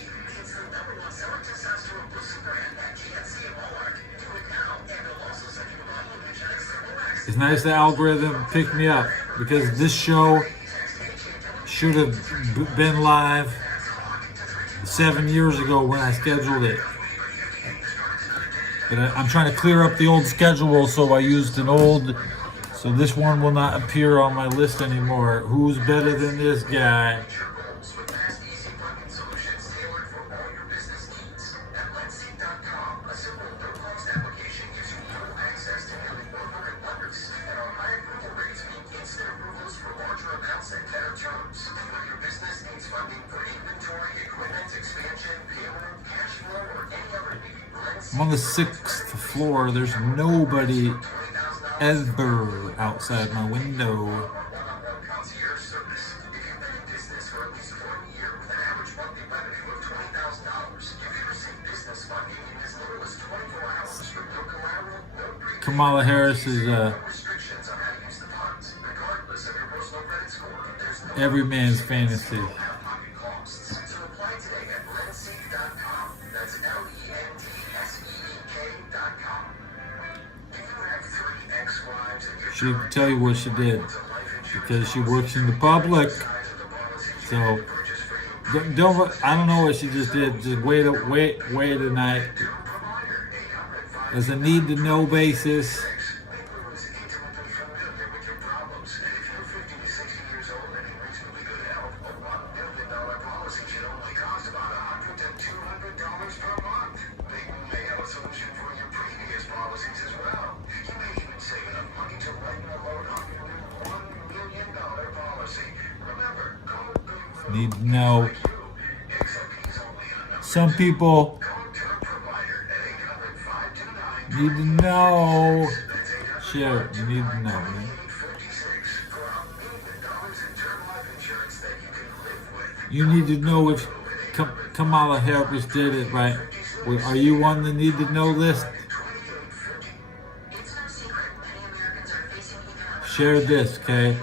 It's nice the algorithm picked me up because this show should have been live 7 years ago when I scheduled it. But I'm trying to clear up the old schedule, so I used an old. So this one will not appear on my list anymore. Who's better than this guy? I'm on the 6th floor. There's nobody ever outside my window. Kamala Harris is every man's fantasy. She can tell you what she did because she works in the public. So I don't know what she just did. Just wait tonight. There's a need to know basis. Need to know. Some people need to know. Share. You need to know, man. You need to know if Kamala Harris did it right. Are you on the need to know list? Share this, okay?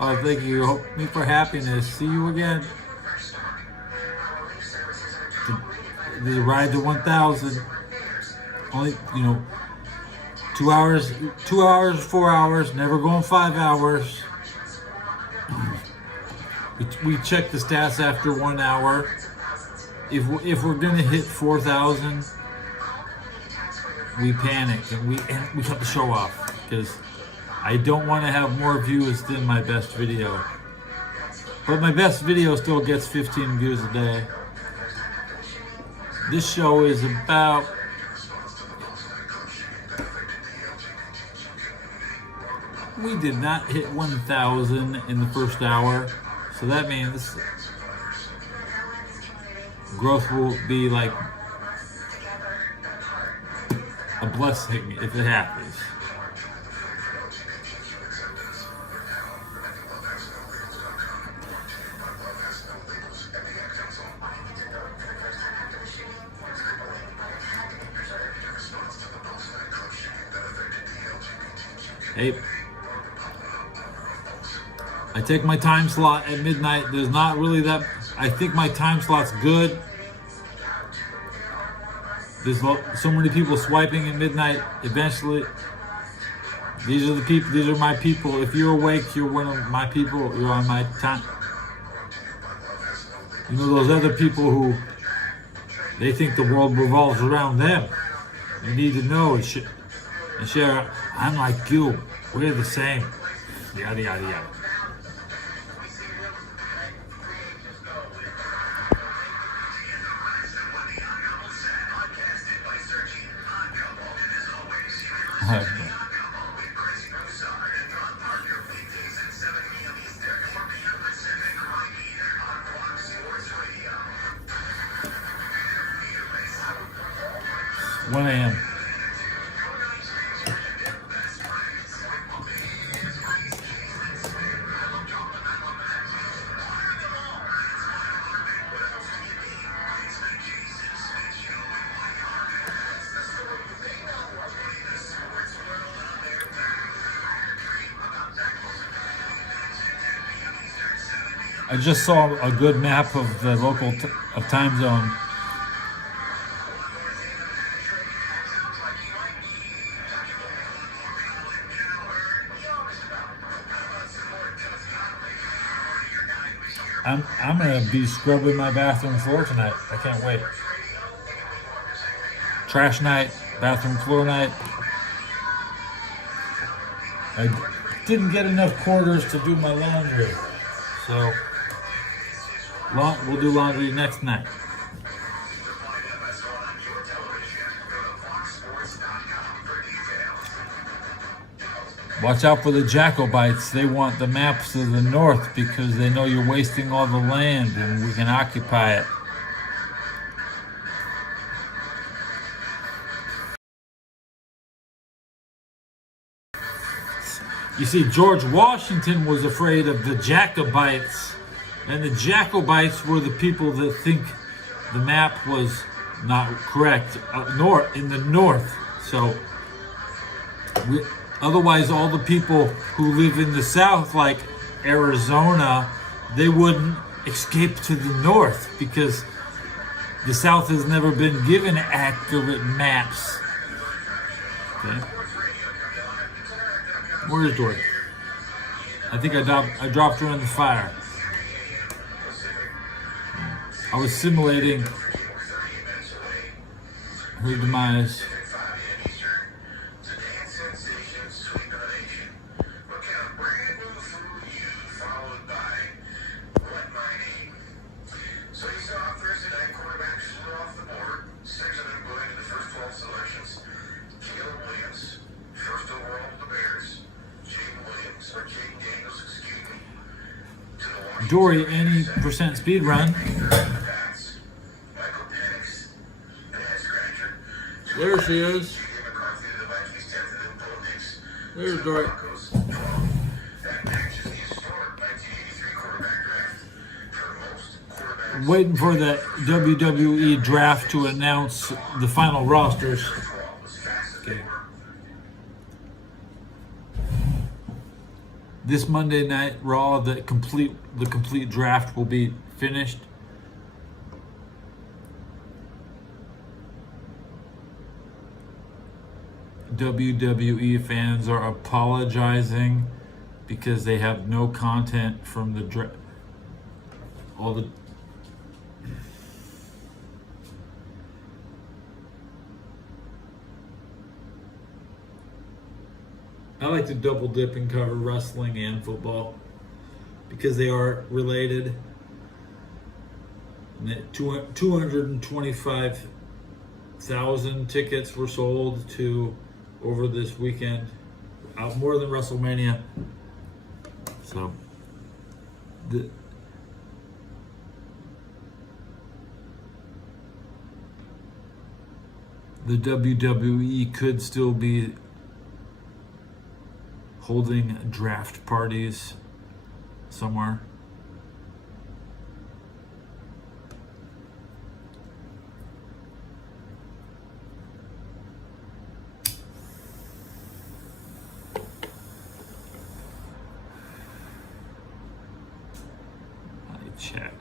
Oh, thank you. Hope me for happiness. See you again. The ride to 1,000. Only, 2 hours, 4 hours. Never going 5 hours. We check the stats after 1 hour. If we're gonna hit 4,000, we panic and we cut the show off because I don't want to have more views than my best video. But my best video still gets 15 views a day. This show is about we did not hit 1,000 in the first hour, so that means growth will be like a blessing if it happens. Hey, I take my time slot at midnight. There's not really that. I think my time slot's good. There's so many people swiping at midnight. Eventually, these are the people. These are my people. If you're awake, you're one of my people. You're on my time. You know those other people who they think the world revolves around them. You need to know and share. I'm like you. We're the same. Yada yada yada. Hi. 1 a.m. I just saw a good map of the local time zone. I'm gonna be scrubbing my bathroom floor tonight. I can't wait. Trash night, bathroom floor night. I didn't get enough quarters to do my laundry, so we'll do laundry next night. Watch out for the Jacobites. They want the maps of the north because they know you're wasting all the land and we can occupy it. You see, George Washington was afraid of the Jacobites, and the Jacobites were the people that think the map was not correct in the north. So otherwise, all the people who live in the south, like Arizona, they wouldn't escape to the north because the south has never been given accurate maps. Okay. Where is Dory? I think I dropped her in the fire. I was simulating her demise. Dory, any percent speed run. There she is. There's Dory. Waiting for the WWE draft to announce the final rosters. Okay. This Monday Night Raw, the complete draft will be finished. WWE fans are apologizing because they have no content from the draft. I like to double dip and cover wrestling and football because they are related. 225,000 tickets were sold to over this weekend, more than WrestleMania. So the WWE could still be holding draft parties somewhere. chat.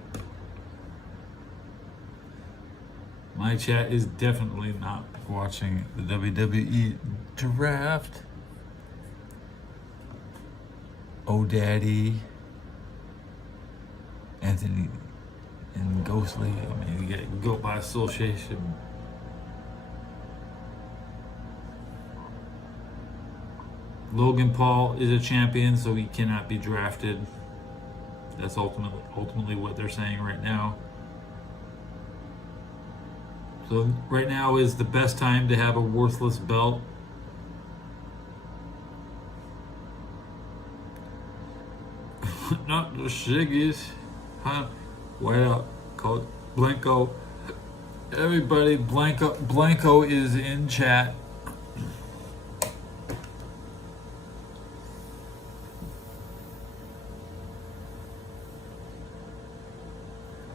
My chat is definitely not watching the WWE draft. Oh, Daddy, Anthony, and Ghostly. I mean, you go by association. Logan Paul is a champion, so he cannot be drafted. That's ultimately what they're saying right now. So right now is the best time to have a worthless belt. Not the Shiggies. Huh? Whiteout. Call it Blanco. Everybody, Blanco is in chat.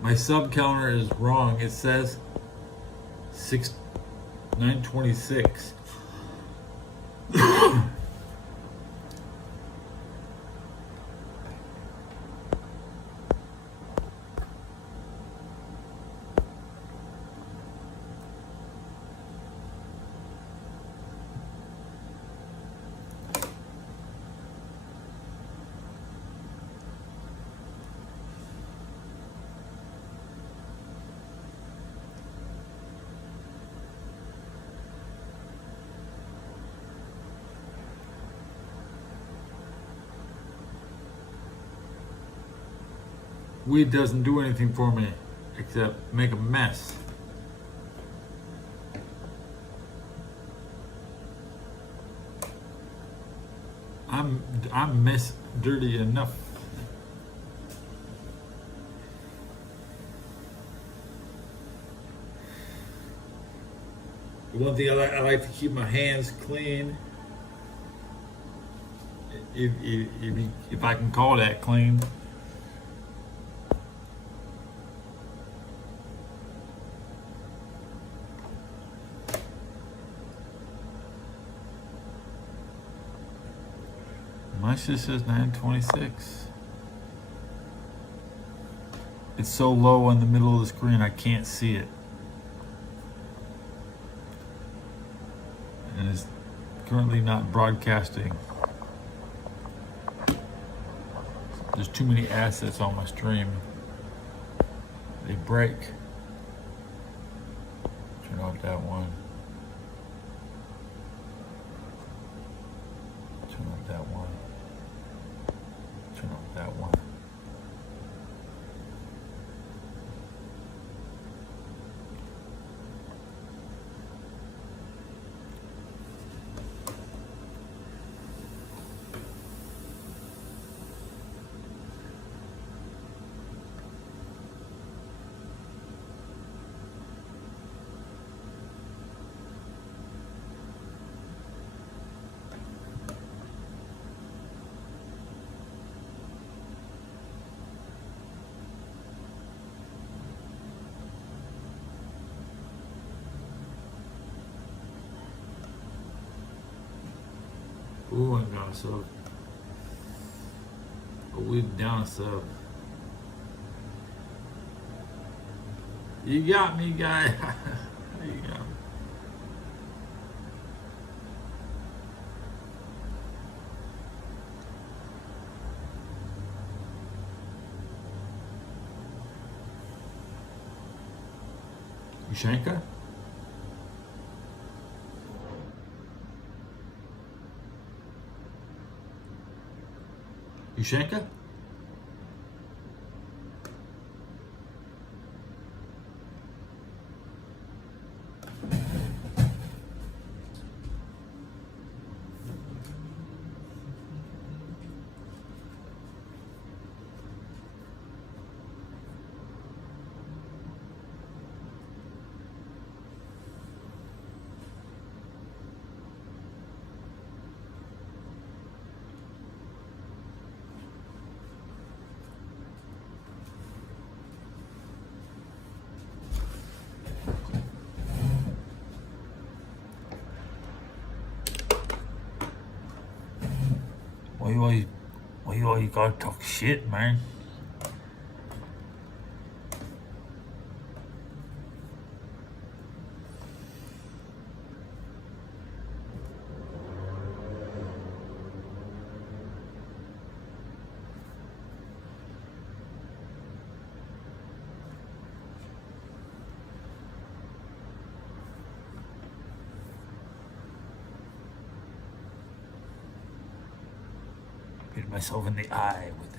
My sub counter is wrong. It says 926. Weed doesn't do anything for me except make a mess. I'm mess dirty enough. One thing I like to keep my hands clean. If I can call that clean. My shit says 926. It's so low in the middle of the screen I can't see it. And it's currently not broadcasting. There's too many assets on my stream. They break. Turn off that one. Turn off that one. Turn off that one. Ooh, I got a sub. We down a sub. You got me, guy. You got me. Ushanka? Ushanka? Why you always gotta talk shit, man? Hit myself in the eye with it.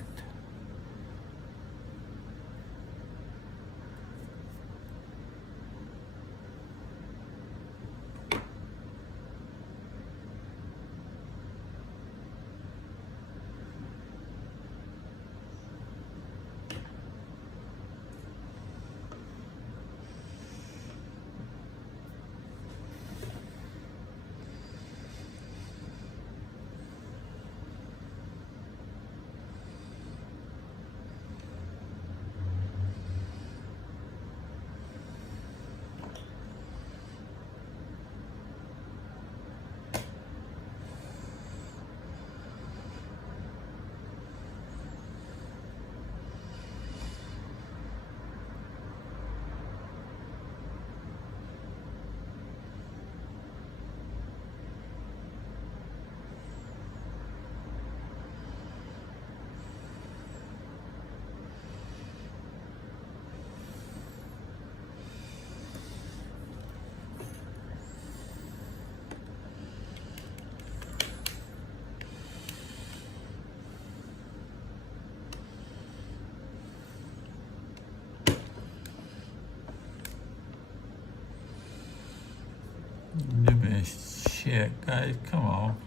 Give me a shit, guys. Come on.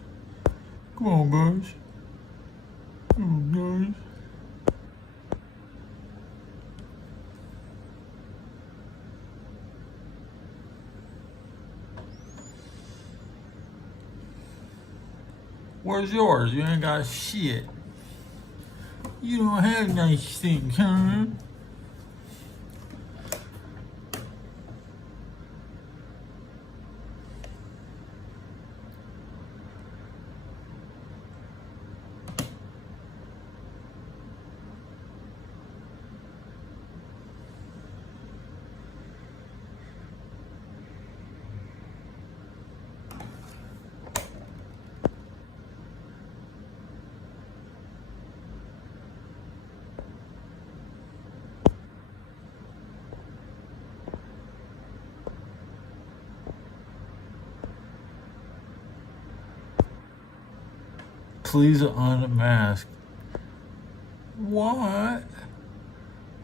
Come on, guys. Come on, guys. Where's yours? You ain't got shit. You don't have nice things, huh? Please unmask. What?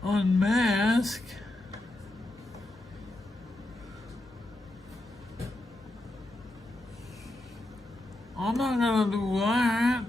Unmask? I'm not gonna do that.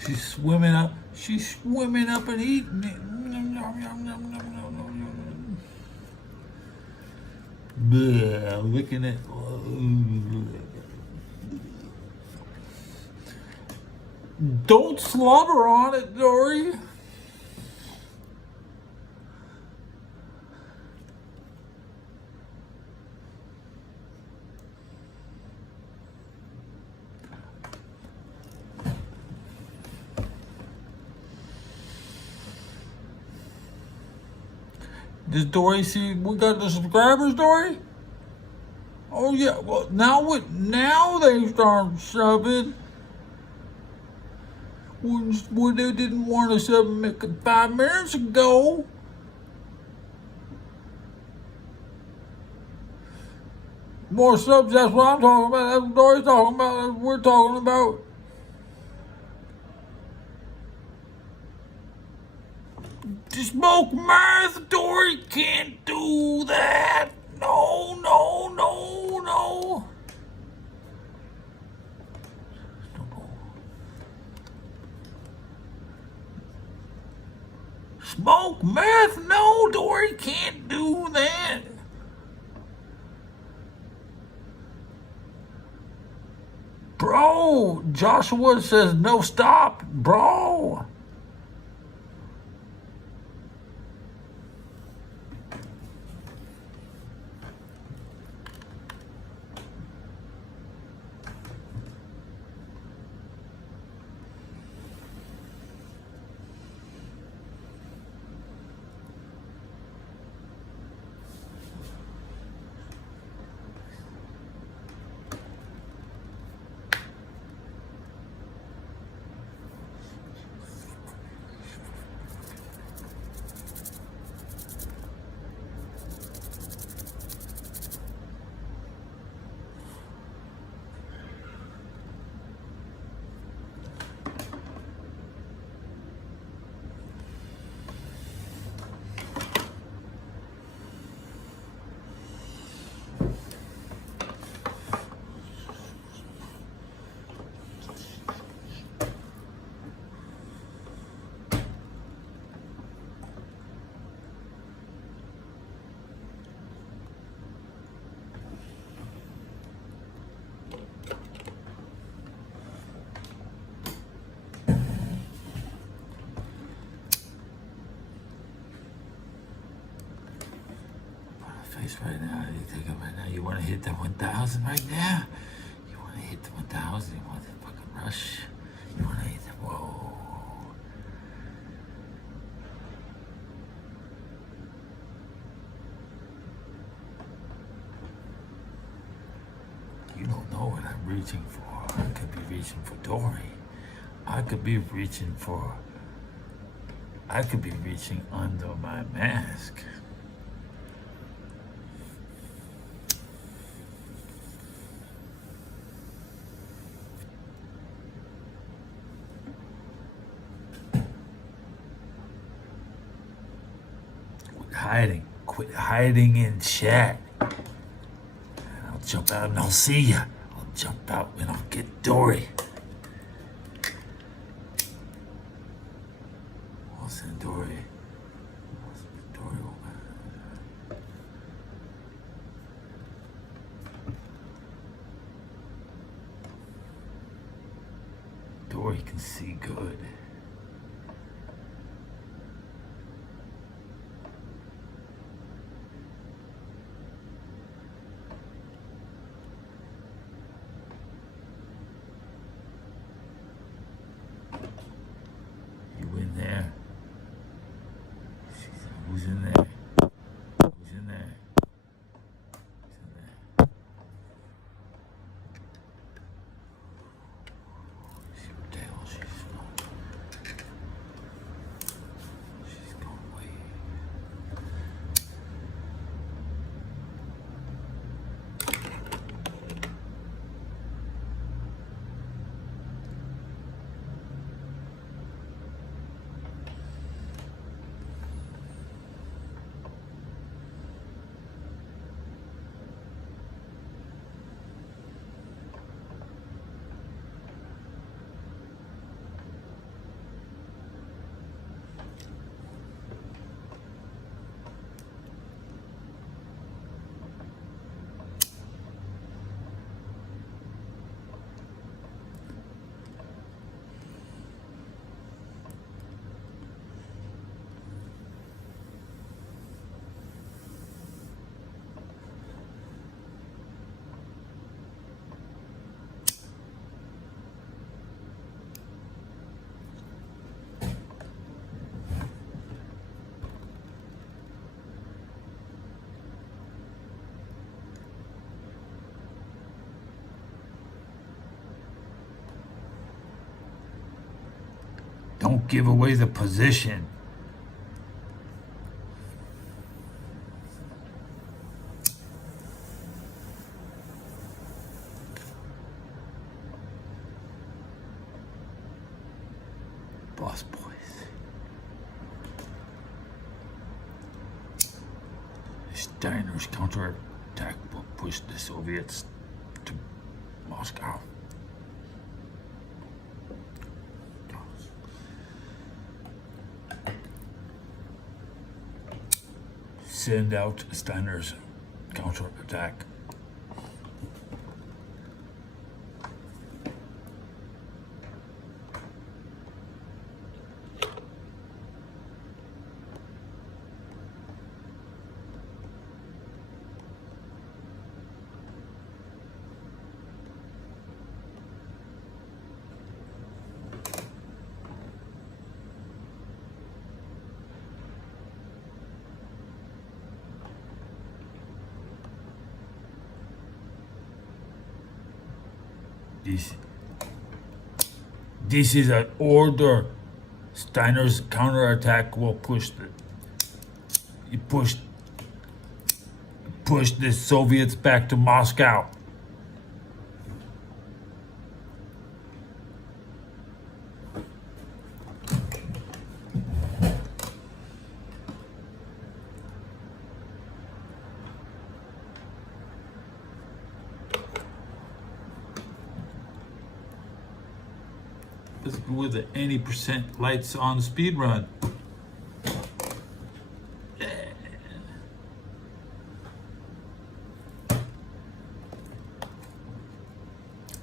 She's swimming up. She's swimming up and eating it. Bleh, licking it. Don't slobber on it, Dory. Does Dory see we got the subscribers, Dory? Oh yeah. Well, now what? Now they start shoving. When they didn't want to sub 5 minutes ago. More subs. That's what I'm talking about. That's what Dory's talking about. That's what we're talking about. To smoke meth, Dory can't do that. No, no, no, no. smoke meth? No, Dory can't do that. Bro, Joshua says no, stop, bro. Face right now. You think of right now. You want to hit the 1,000 right now? You want to hit the 1,000? You want the fucking rush? You want to hit the whoa? You don't know what I'm reaching for. I could be reaching for Dory. I could be reaching under my mask. Quit hiding in chat. I'll jump out and I'll see ya. I'll jump out and I'll get Dory. I'll send Dory. Over. Dory can see good. Who's in there? Who's in there? Who's in there? See what the hell she's going. She's going away. Don't give away the position. Boss boys. Steiner's counterattack will push the Soviets to Moscow. send out Steiner's counterattack. This is an order. Steiner's counterattack will push the Soviets back to Moscow. Let's go with the 80% lights on speed run.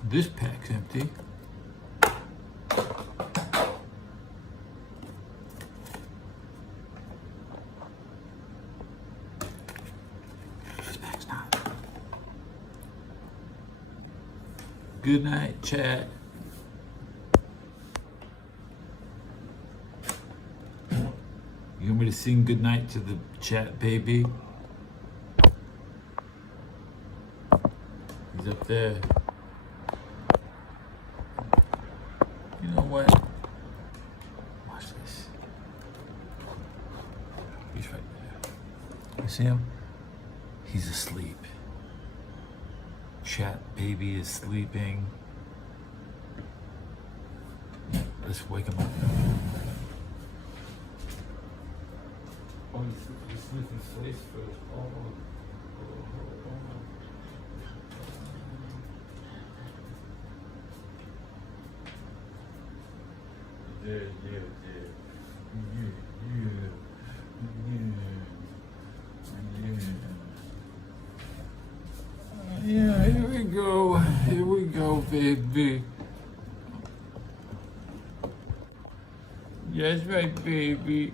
This pack's empty. This pack's not. Good night, chat. You want me to sing goodnight to the chat, baby? He's up there. You know what? Watch this. He's right there. You see him? He's asleep. Chat baby is sleeping. Let's wake him up. Oh, you sniff his face first. Oh. Yeah. Yeah, here we go. Here we go, baby. Yes, right, baby.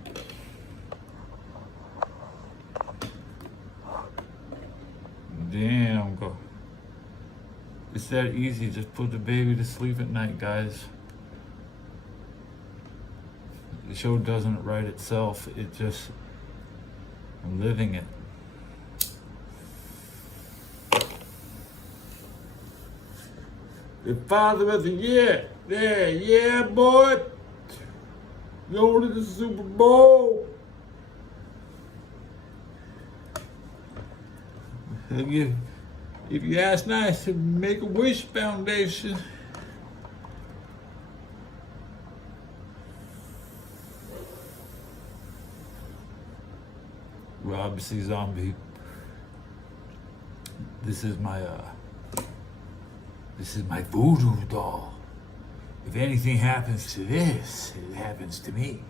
Damn, go. It's that easy. Just put the baby to sleep at night, guys. The show doesn't write itself. It just, I'm living it. The father of the year. There, yeah, boy. Going to the Super Bowl. If you ask nice, to Make-A-Wish Foundation. Rob C. Zombie. This is my voodoo doll. If anything happens to this, it happens to me.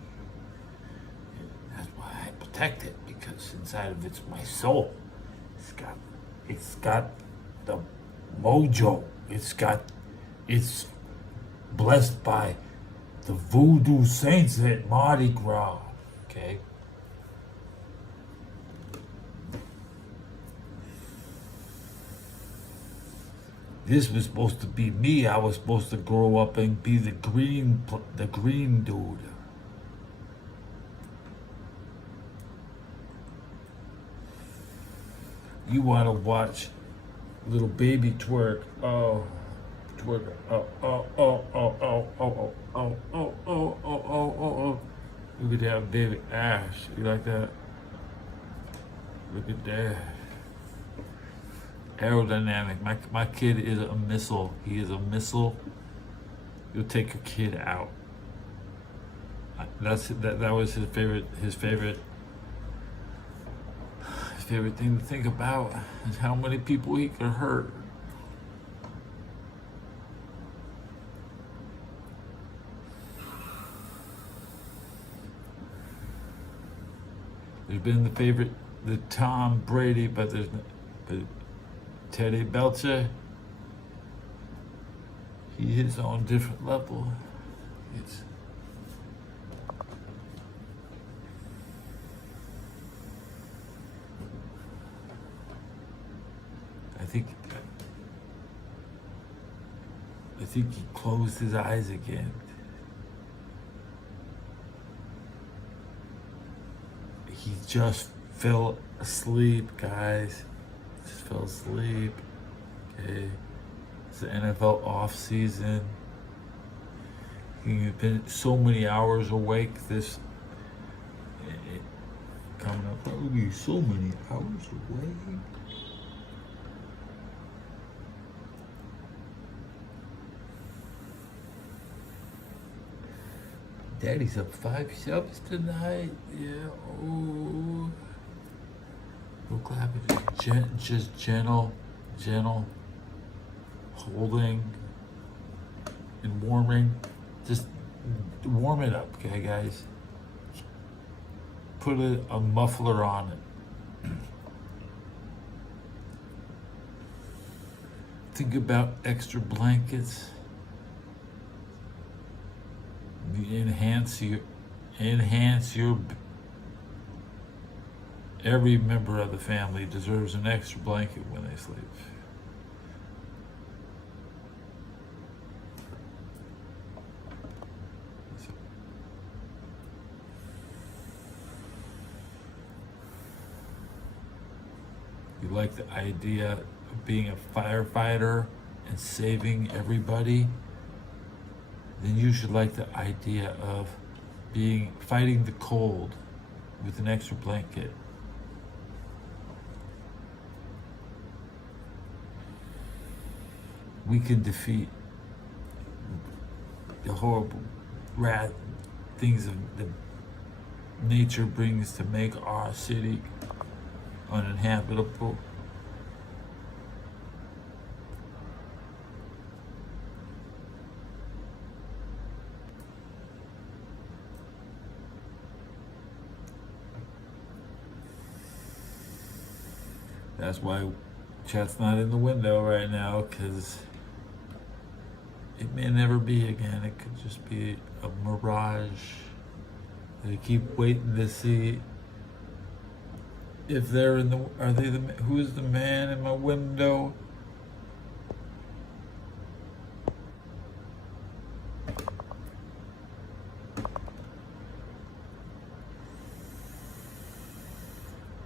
That's why I protect it, because inside of it's my soul. It's got the mojo. It's blessed by the voodoo saints at Mardi Gras. Okay. This was supposed to be me. I was supposed to grow up and be the green dude. You want to watch little baby twerk? Oh, twerk! Oh! Look at that baby ass. You like that? Look at that. Aerodynamic. My kid is a missile. He is a missile. You'll take a kid out. That was his favorite thing to think about is how many people he could hurt. There's been the favorite the Tom Brady, but Teddy Belcher, he is on a different level. I think he closed his eyes again. He just fell asleep, guys. Just fell asleep. Okay. It's the NFL off season. He's been so many hours awake this coming up. Probably so many hours awake. Daddy's up 5 subs tonight. Yeah. Oh. We'll clap it. Just gentle holding and warming. Just warm it up, okay, guys? Put a muffler on it. Think about extra blankets. Enhance your every member of the family deserves an extra blanket when they sleep. You like the idea of being a firefighter and saving everybody? Then you should like the idea of fighting the cold with an extra blanket. We can defeat the horrible things that nature brings to make our city uninhabitable. That's why chat's not in the window right now, because it may never be again. It could just be a mirage. They keep waiting to see if they're in the. Who's the man in my window?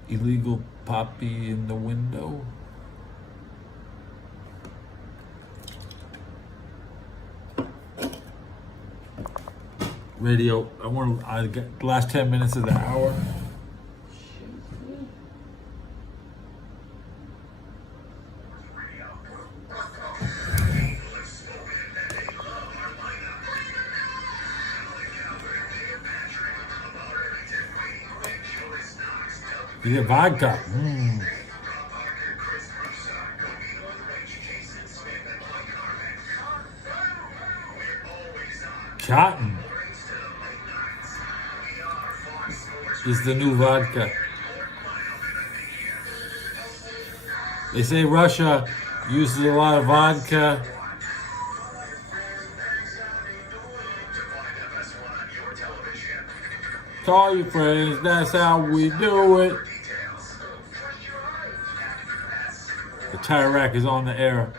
Illegal poppy in the window. Radio. I got the last 10 minutes of the hour. You get vodka. Cotton is the new vodka. They say Russia uses a lot of vodka. Call your friends, that's how we do it. The tire rack is on the air.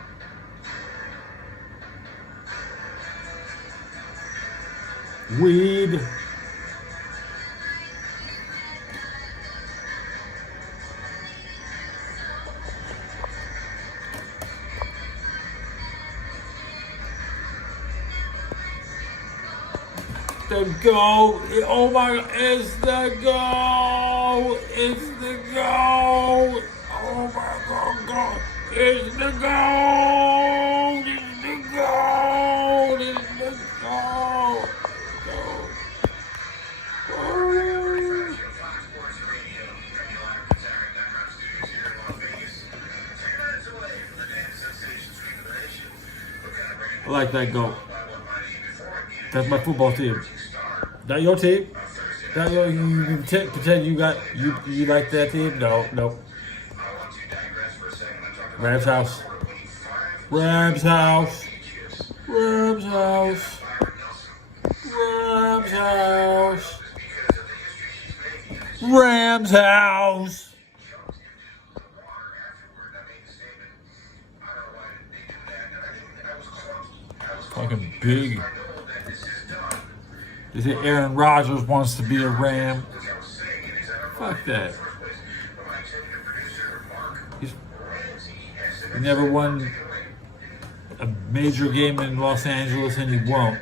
Weed. The go. Oh my God, it's the go. It's the go. Oh my God, go. It's the go. It's the go. It's the go. I like that go. That's my football team. That your team? Now, you pretend you like that team? No, no. Rams house. Rams house. Rams house. Rams house. Rams house. Fucking big. They say Aaron Rodgers wants to be a Ram. Fuck that. He never won a major game in Los Angeles, and he won't.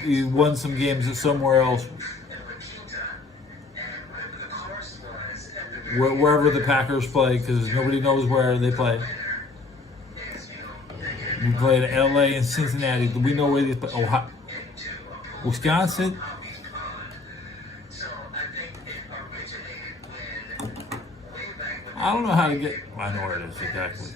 He won some games at somewhere else. Wherever the Packers play, because nobody knows where they play. We play in LA and Cincinnati. We know where they play. Ohio. Wisconsin. I don't know how to get. I know where it is exactly.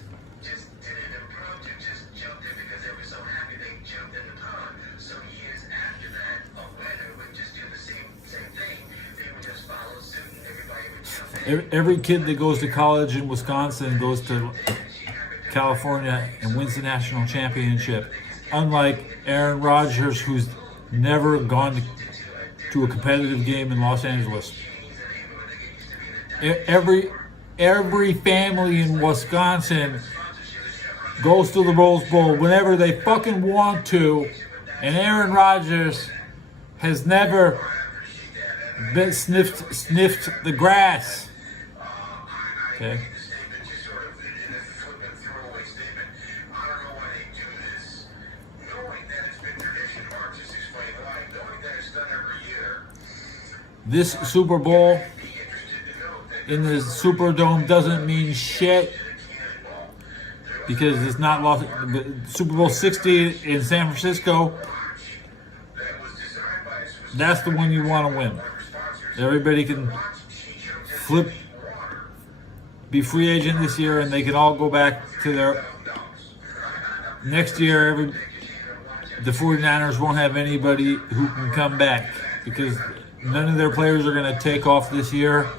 Every kid that goes to college in Wisconsin goes to California and wins the national championship. Unlike Aaron Rodgers, who's never gone to a competitive game in Los Angeles. Every family in Wisconsin goes to the Rose Bowl whenever they fucking want to, and Aaron Rodgers has never been sniffed the grass. Okay. This Super Bowl in the Superdome doesn't mean shit because it's not lost. Super Bowl 60 in San Francisco, that's the one you want to win. Everybody can be free agent this year, and they can all go back to their next year. The 49ers won't have anybody who can come back because none of their players are going to take off this year.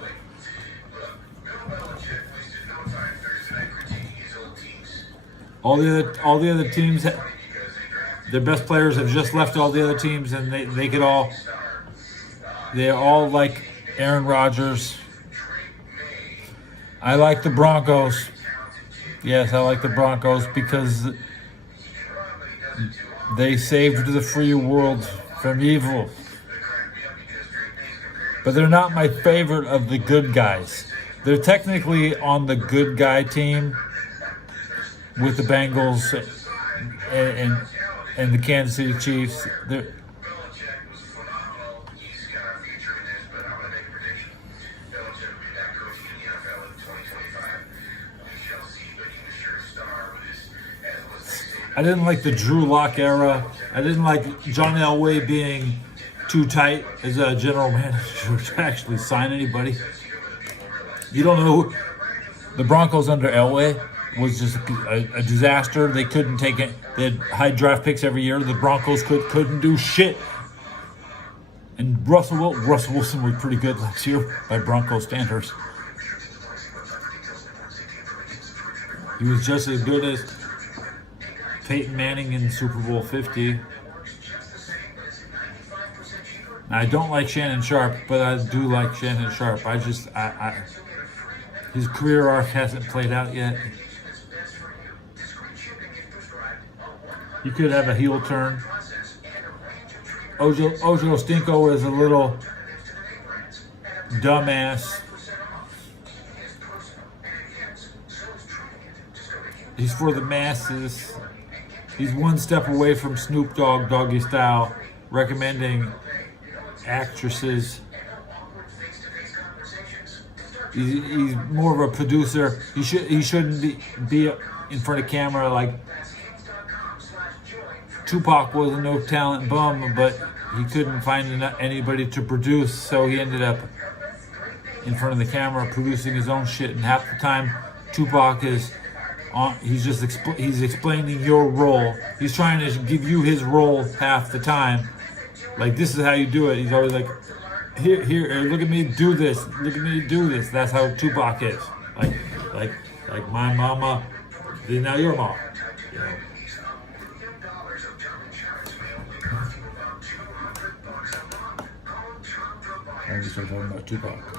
All the other teams, their best players have just left all the other teams, and they're all like Aaron Rodgers. I like the Broncos. Yes, I like the Broncos because they saved the free world from evil. But they're not my favorite of the good guys. They're technically on the good guy team with the Bengals and the Kansas City Chiefs. I didn't like the Drew Lock era. I didn't like John Elway being too tight as a general manager to actually sign anybody. You don't know. The Broncos under Elway was just a disaster. They couldn't take it. They had high draft picks every year. The Broncos couldn't do shit. And Russell Wilson was pretty good last year by Broncos standards. He was just as good as Peyton Manning in Super Bowl 50. I don't like Shannon Sharp, but I do like Shannon Sharp. His career arc hasn't played out yet. You could have a heel turn. Ojo Stinko is a little dumbass. He's for the masses. He's one step away from Snoop Dogg, Doggy Style, recommending actresses. He's more of a producer. He shouldn't be in front of camera like Tupac was a no talent bum, but he couldn't find anybody to produce, so he ended up in front of the camera producing his own shit. And half the time, Tupac is he's explaining your role. He's trying to give you his role half the time. Like, this is how you do it. He's always like, here, look at me do this. Look at me do this. That's how Tupac is. Like, like, like my mama, then now your mom. You know. I just started talking about Tupac.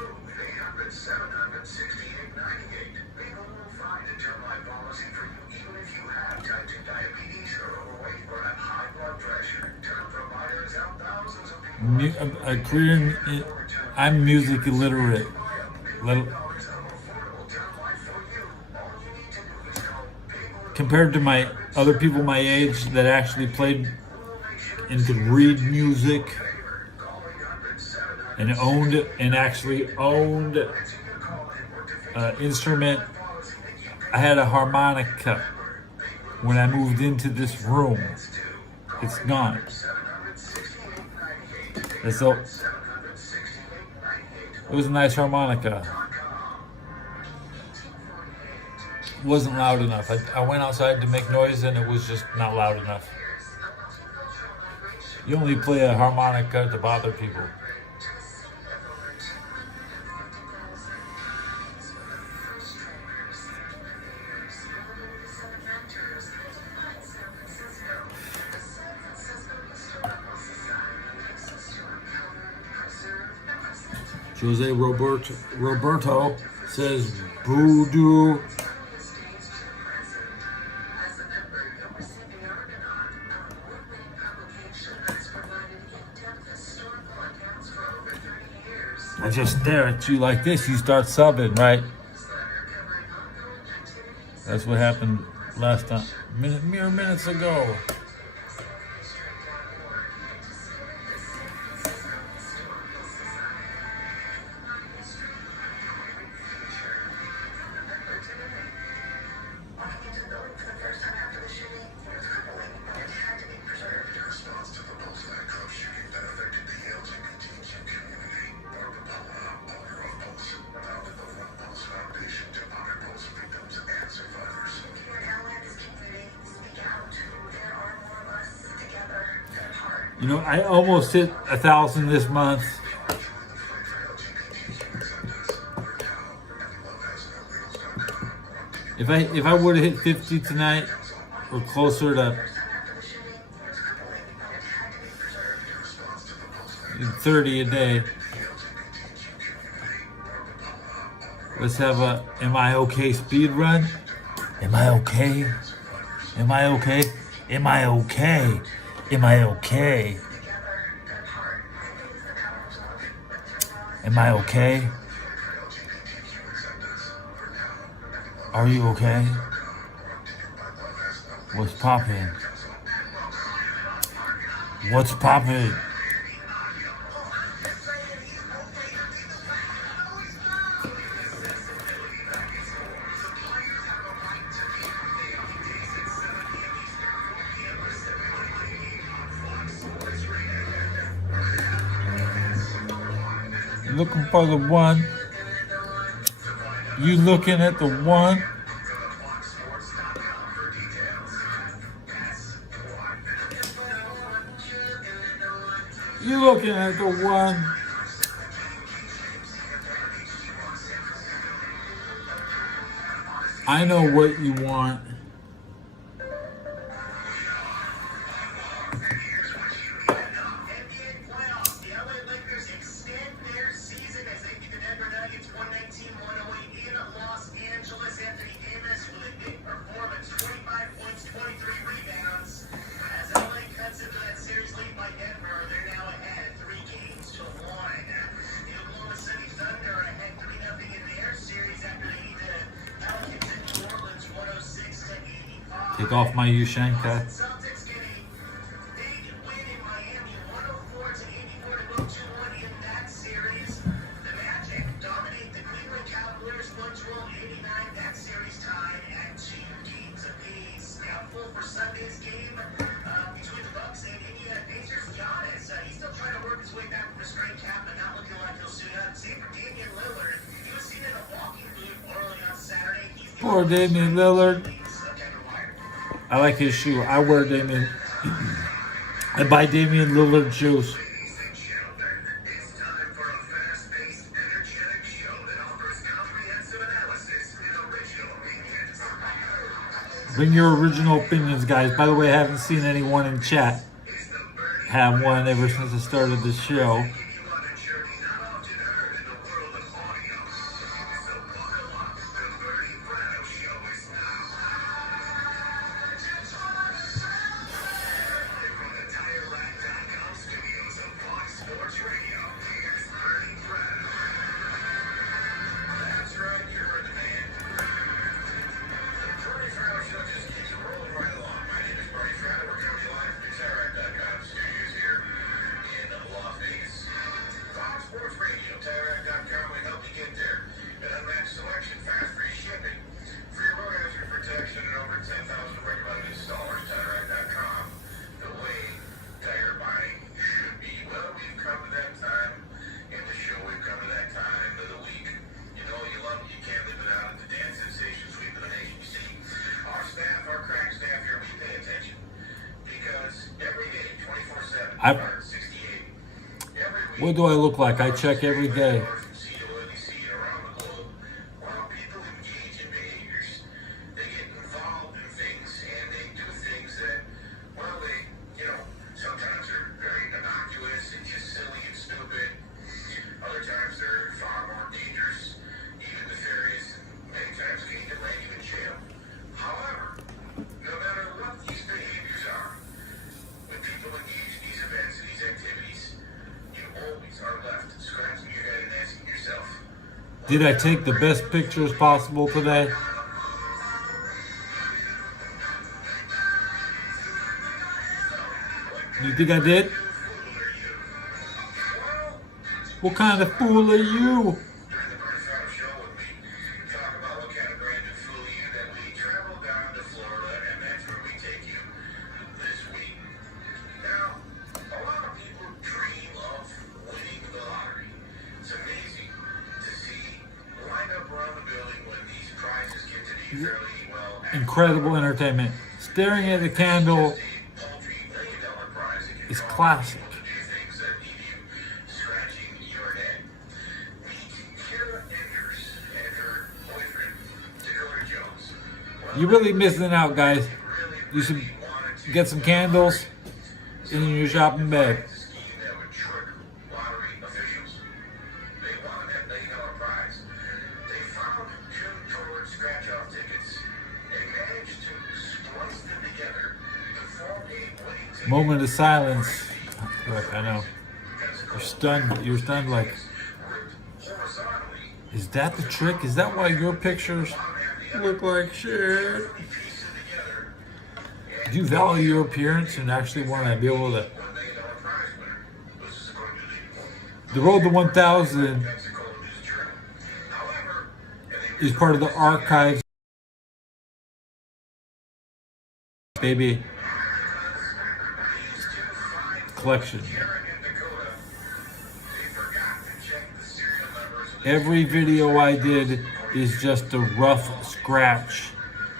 A career I'm music illiterate. Compared to my other people my age that actually played and could read music and actually owned instrument. I had a harmonica when I moved into this room. It's gone. And so it was a nice harmonica. It wasn't loud enough. I went outside to make noise and it was just not loud enough. You only play a harmonica to bother people. Jose Roberto says voodoo. I just stare at you like this, you start subbing, right? That's what happened last time, mere minutes ago. You know, I almost hit 1,000 this month. If I would have hit 50 tonight, or closer to 30 a day. Let's have a Am I Okay speed run. Am I okay? Am I okay? Am I okay? Am I okay? Am I okay? Are you okay? What's poppin'? What's poppin'? Looking for the one. You looking at the one. You looking at the one. I know what you want. Take off my Yushenka. Poor Damian Lillard. I like his shoe. I wear Damian. I buy Damian Lillard shoes. Bring your original opinions, guys. By the way, I haven't seen anyone in chat have one ever since I started the show. What do I look like? I check every day. Did I take the best pictures possible today? You think I did? What kind of fool are you? Incredible entertainment. Staring at the candle is classic. You're really missing out, guys. You should get some candles in your shopping bag. Moment of silence. Look, I know. You're stunned. You're stunned like, is that the trick? Is that why your pictures look like shit? Do you value your appearance and actually want to be able to... The Road to 1000 is part of the archives, baby. Collection. Every video I did is just a rough scratch,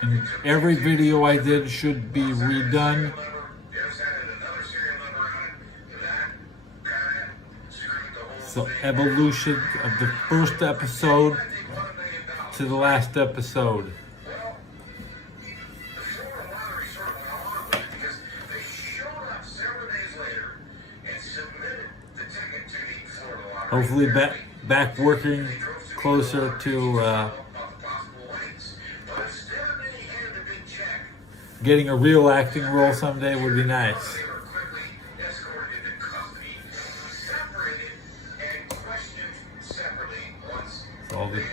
and every video I did should be redone. So evolution of the first episode to the last episode. Hopefully back working closer to getting a real acting role someday would be nice. It's all good.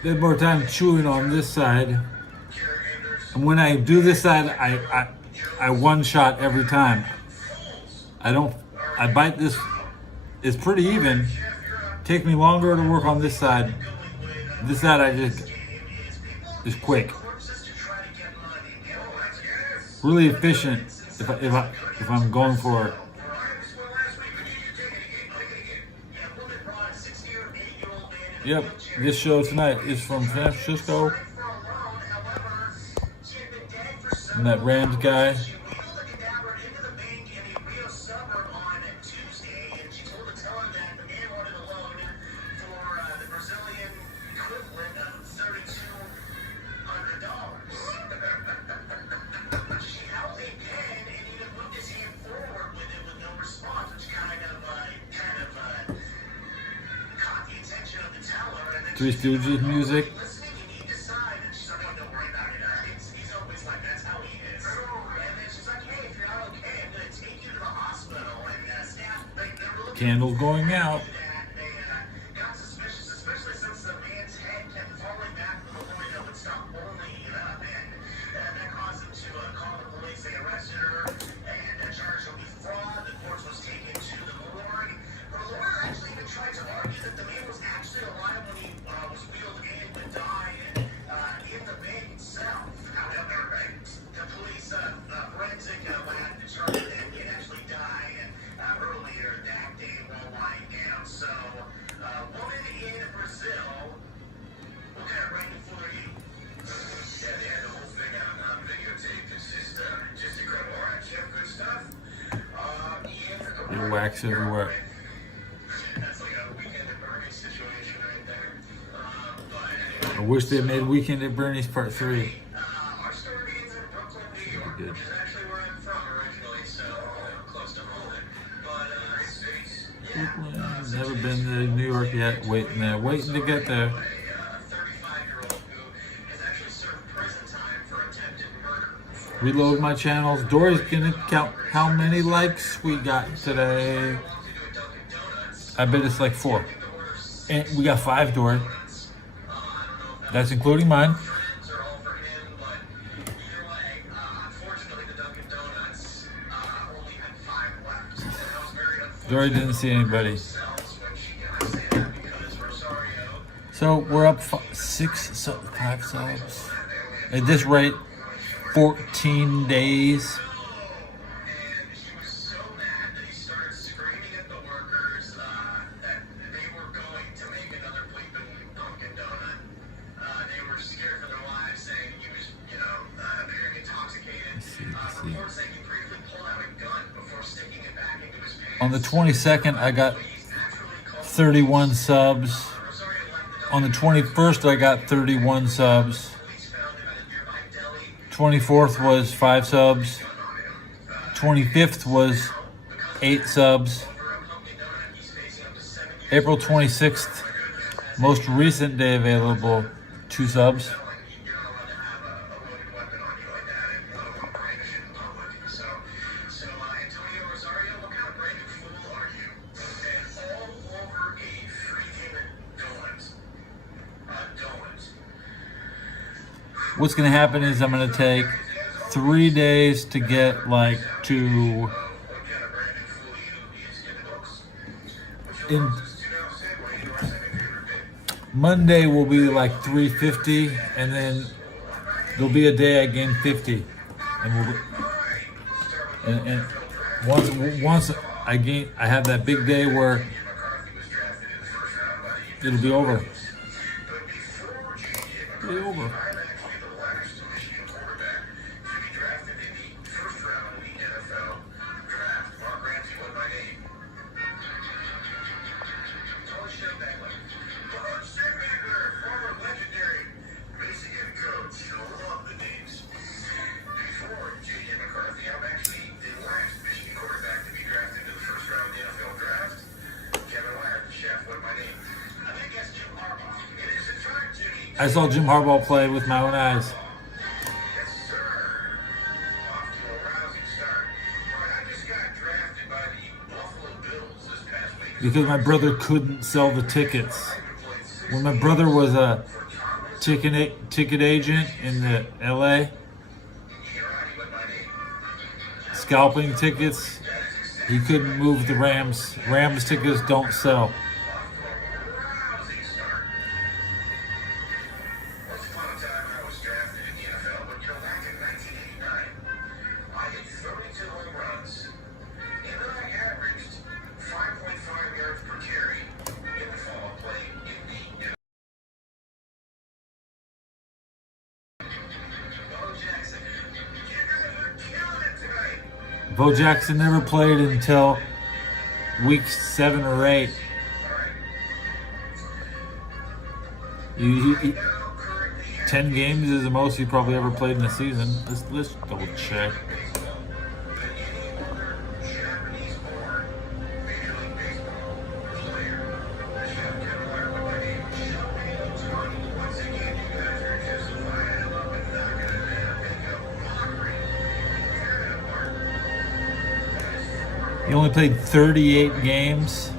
Spend more time chewing on this side. And when I do this side, I one shot every time. I bite this. It's pretty even. Take me longer to work on this side. This side I is quick. Really efficient if I'm going for it. Yep, this show tonight is from San Francisco. And that Rams guy. Three Stooges music. Candles going out. Wax everywhere. I wish they made Weekend at Bernie's Part 3. Should be good. Never been to New York yet. Waiting to get there. Reload my channels. Dory's gonna count how many likes we got today. I bet it's like 4. And we got 5, Dory. That's including mine. Dory didn't see anybody. So we're up 5 subs. At this rate, 14 days. Let's see. On the 22nd, I got 31 subs. On the 21st, I got 31 subs. 24th was 5 subs. 25th was 8 subs. April 26th, most recent day available, 2 subs. What's going to happen is I'm going to take 3 days to get like to Monday will be like 350, and then there'll be a day I gain 50, and once I have that big day where it'll be over. It'll be over. I saw Jim Harbaugh play with my own eyes. Because my brother couldn't sell the tickets. When my brother was ticket agent in the LA, scalping tickets. He couldn't move the Rams. Rams tickets don't sell. Bo Jackson never played until week 7 or 8. He 10 games is the most he probably ever played in a season. Let's double check. He only played 38 games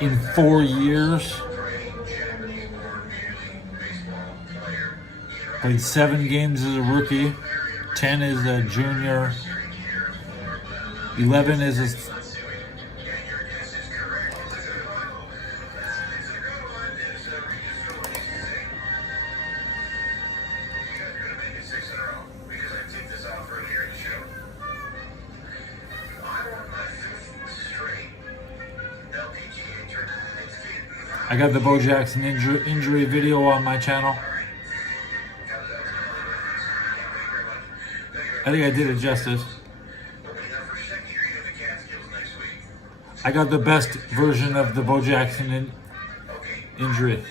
in 4 years. Played 7 games as a rookie, 10 as a junior, 11 as a... I got the Bo Jackson injury video on my channel. I think I did it justice. I got the best version of the Bo Jackson injury.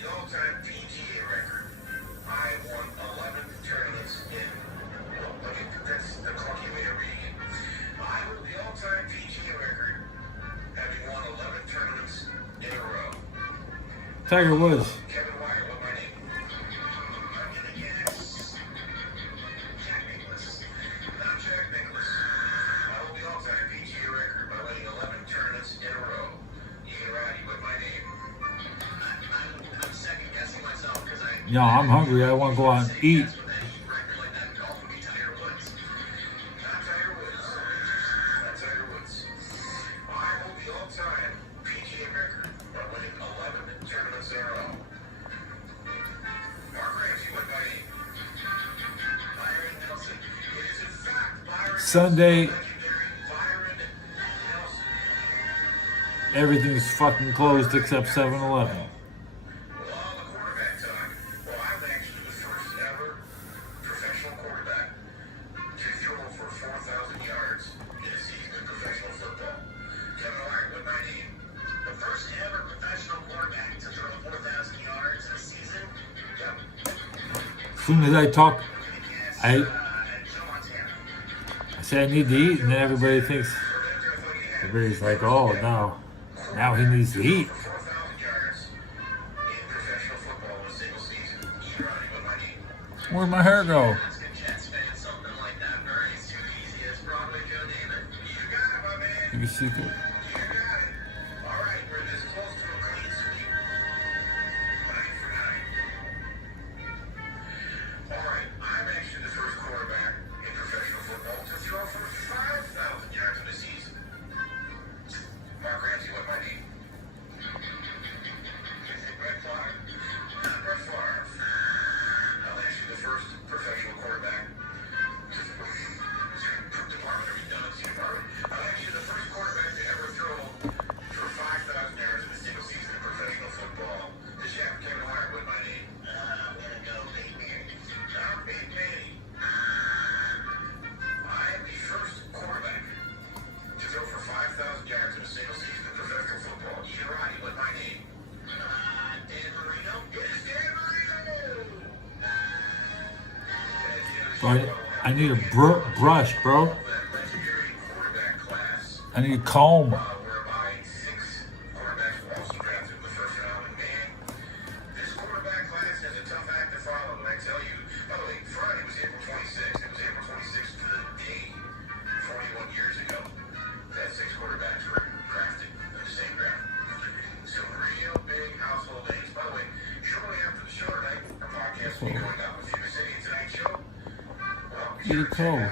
Tiger Woods. Yo, I'm hungry. I want to go out and eat. Sunday, everything's fucking closed except 7-Eleven. As soon as I talk, I say I need to eat, and then everybody's like, oh, now he needs to eat. Where'd my hair go? You can see through it. I need a brush, bro. I need a comb. code. Get a code.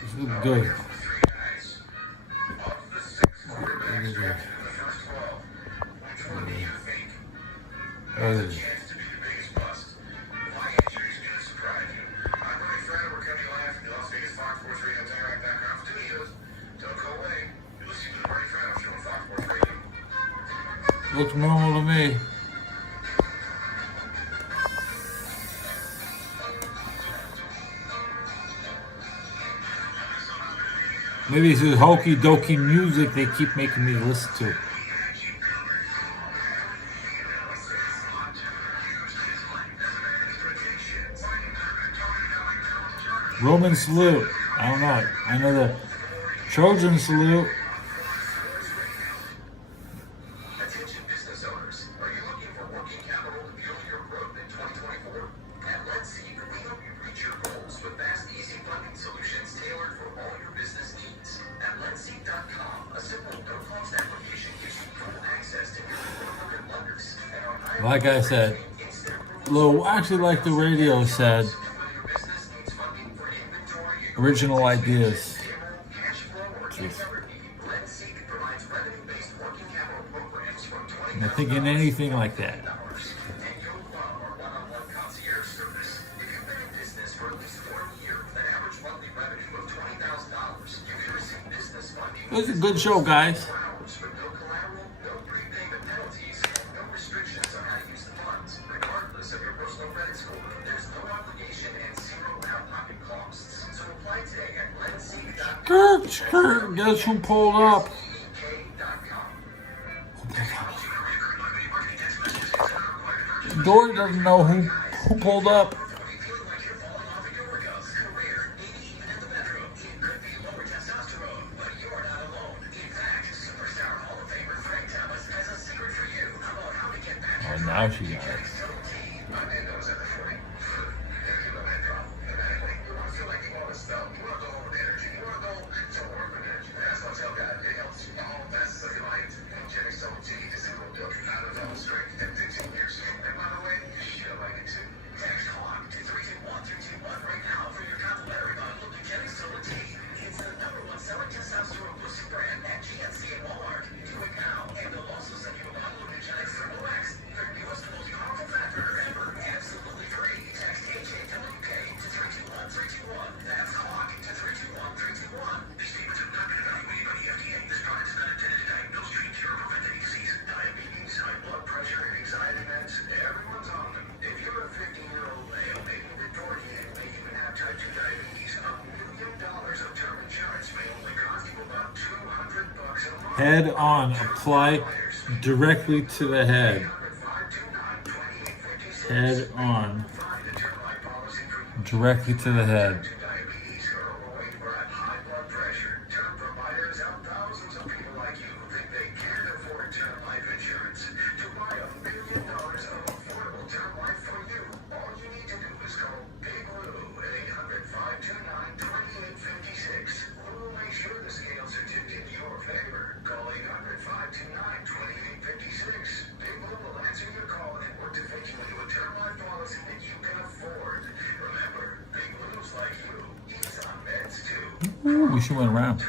This looks good. Looks normal to me. Maybe it's this hokey dokey music they keep making me listen to. Roman salute. I don't know. I know the Trojan salute. Attention business owners. Are you looking for working capital to fuel your growth in 2024? At Let's See, we help you reach your goals with fast, easy funding solutions tailored for all your business needs. At letsee.com, a simple no-cost application gives you full access to nearly 100 lenders. Like I said, actually like the radio said, original ideas. Jeez. I'm not thinking anything like that. It was a good show, guys. Skirt, guess who pulled up? Dory doesn't know who pulled up. Oh, now she got it. Head on, apply directly to the head. Head on, directly to the head. Ooh, we should went around.